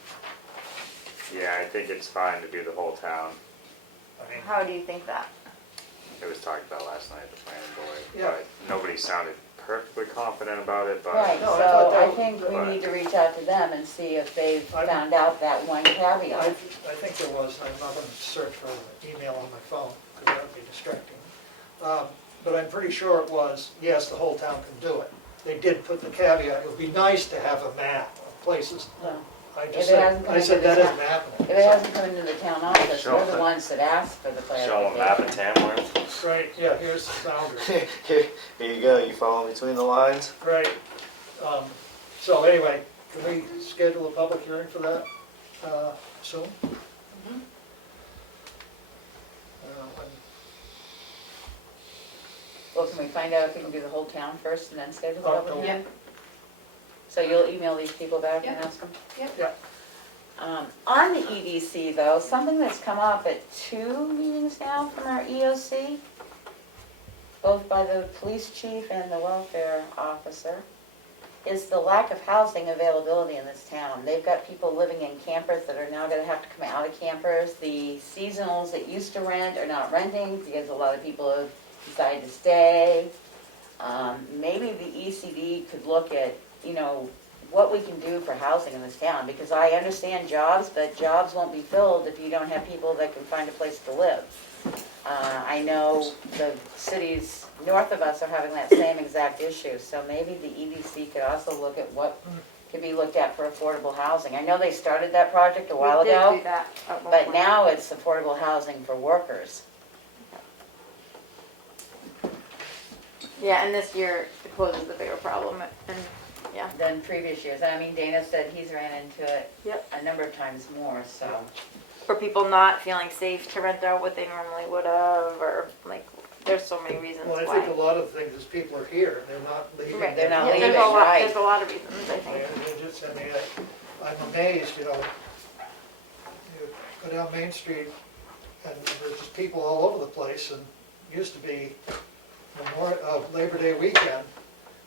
yeah, I think it's fine to do the whole town. I mean, How do you think that? It was talked about last night at the planning board, Yeah. but nobody sounded perfectly confident about it, but. Right, No, I so thought that I was- think we but- need to reach out to them and see if they've I'm- found out that one I caveat. think there was, I'm not gonna search for an email on my phone, because that would be distracting. But I'm pretty sure it was, yes, the whole town can do it. They did put the caveat, it would be nice to have a map of places. Well, I If just it hasn't said, come I said into that the isn't town- happening. If it hasn't come into the town office, Sure. we're the ones that asked for the Show them a map of clarification. Tamworth. Right, yeah, here's the boundary. Here you go, you follow between the lines? Right. So anyway, can we schedule a public hearing for that soon? When- Well, can we find out if we can do the whole town first and then schedule the Oh, public no. hearing? So you'll email these people back and Yeah. ask them? Yeah. On the EDC though, something that's come up at 2 meetings now from our EOC, both by the police chief and the welfare officer, is the lack of housing availability in this town. They've got people living in campers that are now gonna have to come out of campers. The seasonals that used to rent are not renting because a lot of people have decided to stay. Maybe the ECD could look at, what we can do for housing in this town, because I understand jobs, but jobs won't be filled if you don't have people that can find a place to live. I know the cities north of us are having that same exact issue, so maybe the EDC could also look at what could be looked at for affordable housing. I know they started that project a while We did ago, do that at one but point. now it's affordable housing for workers. Yeah, and this year it poses a bigger problem, and, yeah. Than previous years. I mean, Dana said he's ran into it Yep. a number of times more, so. For people not feeling safe to rent out what they normally would have, or like, there's so many reasons Well, I why. think a lot of the things is people are here, they're not leaving. Right. They're not Yeah, leaving, there's a lot, right. there's a lot of reasons, I think. I'm amazed, you go down Main Street and there's just people all over the place, and used to be Labor Day weekend,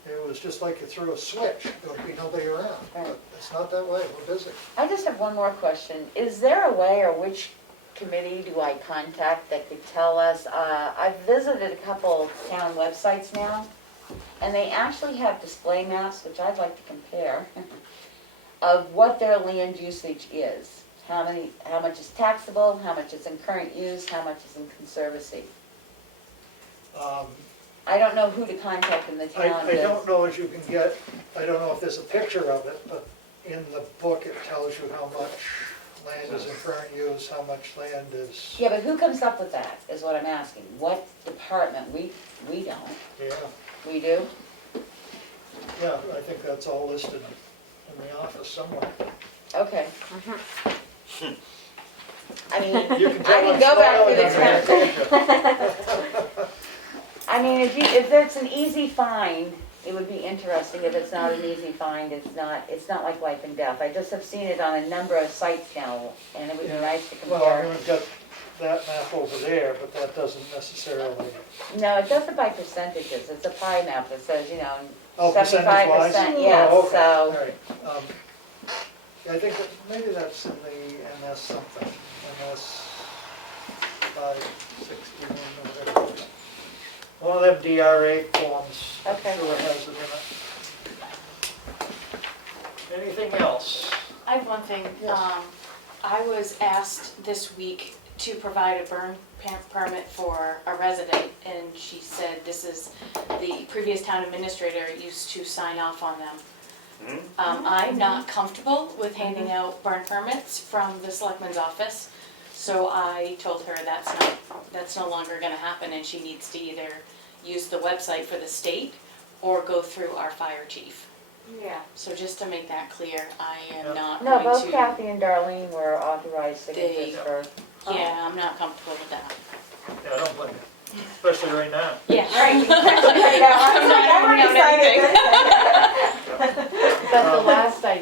it was just like you threw a switch, there'd be nobody around. Right. But it's not that way, we're busy. I just have one more question. Is there a way, or which committee do I contact that could tell us? I've visited a couple town websites now, and they actually have display maps, which I'd like to compare, of what their land usage is. How much is taxable, how much is in current use, how much is in conservancy. I don't know who to contact in the town. I don't know if you can get, I don't know if there's a picture of it, but in the book it tells you how much land is in current use, how much land is, Yeah, but who comes up with that, is what I'm asking. What department? We don't. yeah. We do? Yeah, I think that's all listed in the office somewhere. Okay. I mean, You I can tell can I'm go back smiling through at the you. town. I mean, if it's an easy find, it would be interesting. If it's not an easy find, it's not like life and death. I just have seen it on a number of sites now, and it would be Yeah. nice to Well, I mean, compare. we've got that map over there, but that doesn't necessarily, No, it does it by percentages. It's a pie map that says, oh, 75%, percentage-wise? yeah, Oh, okay, all so. right. Yeah, I think that maybe that's in the MS something, MS 561 or whatever. One of them DRA forms, I'm Okay. sure has it in it. Anything else? I have one thing. Yes. I was asked this week to provide a burn permit for a resident, and she said this is, the previous town administrator used to sign off on them. I'm not comfortable with handing out burn permits from the selectman's office, so I told her that's no longer gonna happen, and she needs to either use the website for the state or go through our fire chief. Yeah. So just to make that clear, I am not No, going both to. Kathy and Darlene were authorized signatures for. Yeah, I'm not comfortable with that. Yeah, I don't blame you, especially right now. Yeah. Right. I'm not handing out anything. But the last I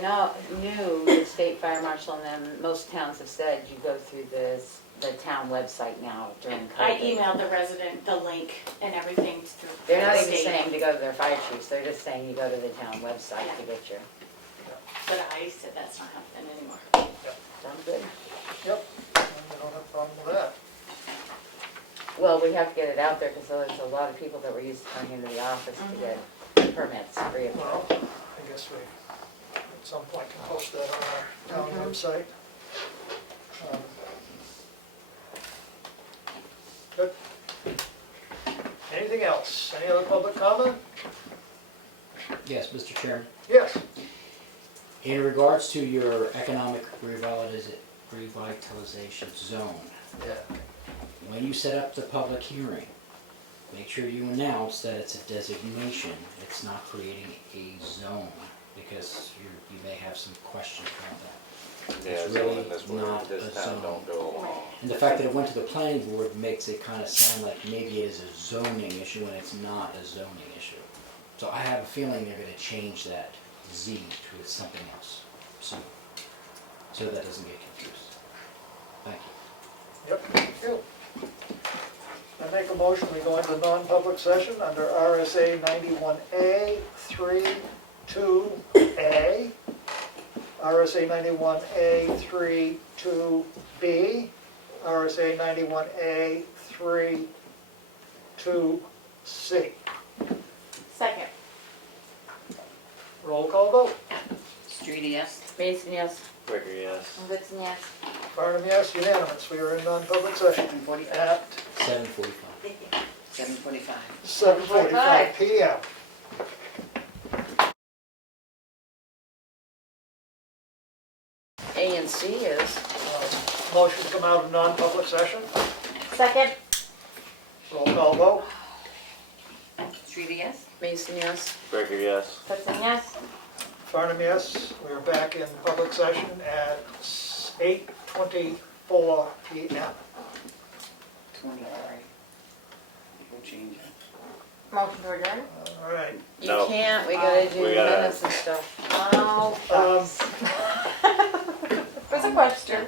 knew, the state fire marshal and them, most towns have said you go through the town website now during COVID. I emailed the resident the link and everything through They're not the even state. saying to go to their fire chiefs, they're just saying you go to the town website to get your, But I said that's not happening anymore. sounds good. Yep, I don't have a problem with that. Well, we have to get it out there because there's a lot of people that were used to coming into the office to get permits, free of Well, charge. I guess we, at some point, can post that on our town website. Good. Anything else? Any other public comment? Yes, Mr. Chairman. Yes. In regards to your economic revitalization zone, Yeah. when you set up the public hearing, make sure you announce that it's a designation. It's not creating a zone, because you may have some questions about that. Yeah, It's so really in this way, not this a town zone. don't go along. And the fact that it went to the planning board makes it kind of sound like maybe it is a zoning issue, and it's not a zoning issue. So I have a feeling they're gonna change that Z to something else soon, so that doesn't get confused. Thank you. Yep, thank you. I make a motion, we go into non-public session under RSA 91A 3(2)A, RSA 91A 3(2)B, RSA 91A 3(2)C. Second. Roll call vote. Street, yes? Mason, yes. Ricker, yes. Vixen, yes. Farnum, yes, unanimous. We are in non-public session 7:45. at 7:45. 7:45. 7:45 PM. A and C is? Motion to come out of non-public session. Second. Roll call vote. Street, yes? Mason, yes? Ricker, yes. Vixen, yes. Farnum, yes. We're back in public session at 8:24 PM. 23. We'll change it. Motion to adjourn. All right. You No. can't, we gotta do We gotta- minutes and stuff. Oh, Where's the question?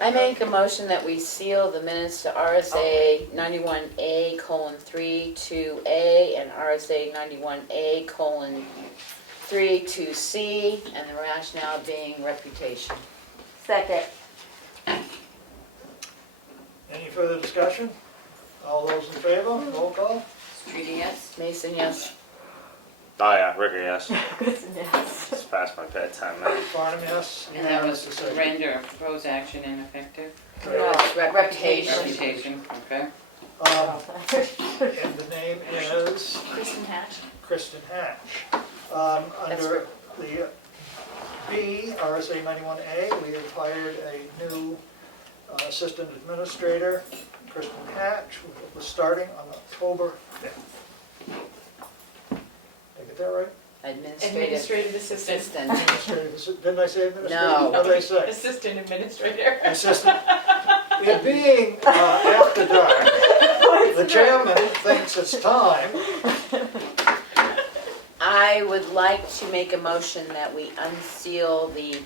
I make a motion that we seal the minutes to RSA 91A:3(2)A and RSA 91A:3(2)C, and the rationale being reputation. Second. Any further discussion? All those in favor? Roll call. Street, yes? Mason, yes. Oh yeah, Ricker, yes. Vixen, yes. It's past my bedtime now. Farnum, yes. And that was Unanimous decision. render proposed action ineffective? No, reputation. Reputation, okay. And the name is Kristen Hatch. Kristen Hatch. Under the B, RSA 91A, we have hired a new assistant administrator, Kristen Hatch, who was starting on October 5th. Did I get that right? Administrative assistant. assistant. Didn't I say administrator? No. What did I say? Assistant administrator. Assistant. It being after dark, the chairman thinks it's time. I would like to make a motion that we unseal the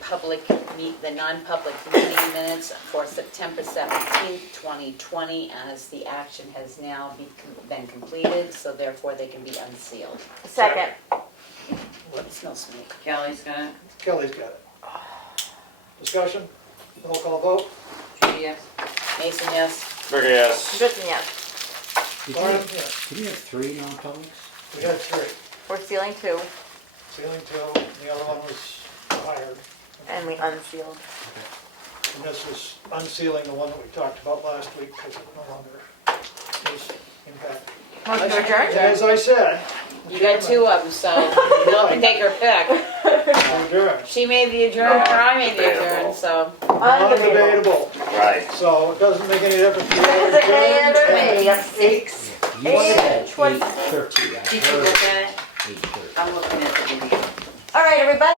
non-public meeting minutes for September 17th, 2020, as the action has now been completed, so therefore they can be unsealed. Second. It smells to me. Kelly's got it? Kelly's got it. Discussion? Roll call vote. Street, yes? Mason, yes. Ricker, yes. Vixen, yes. Did Farnum, you, yes. did you have 3 non-publics? We had 3. We're sealing 2, Ceiling 2, the other one was hired. and we unsealed. And this is unsealing the one that we talked about last week because it no longer is impacted. Motion to adjourn? And as I said, You got 2 of them, so y'all can take her pick. adjourned. She made the adjourn, or I made the adjourn, so. Non-debatable. Right. So it doesn't make any difference. if you Doesn't make any adjourn difference. and- Yep, 6. You said 8:20. 8:30. I Did you heard look at it? 8:30. I'm looking at the video. All right, everybody.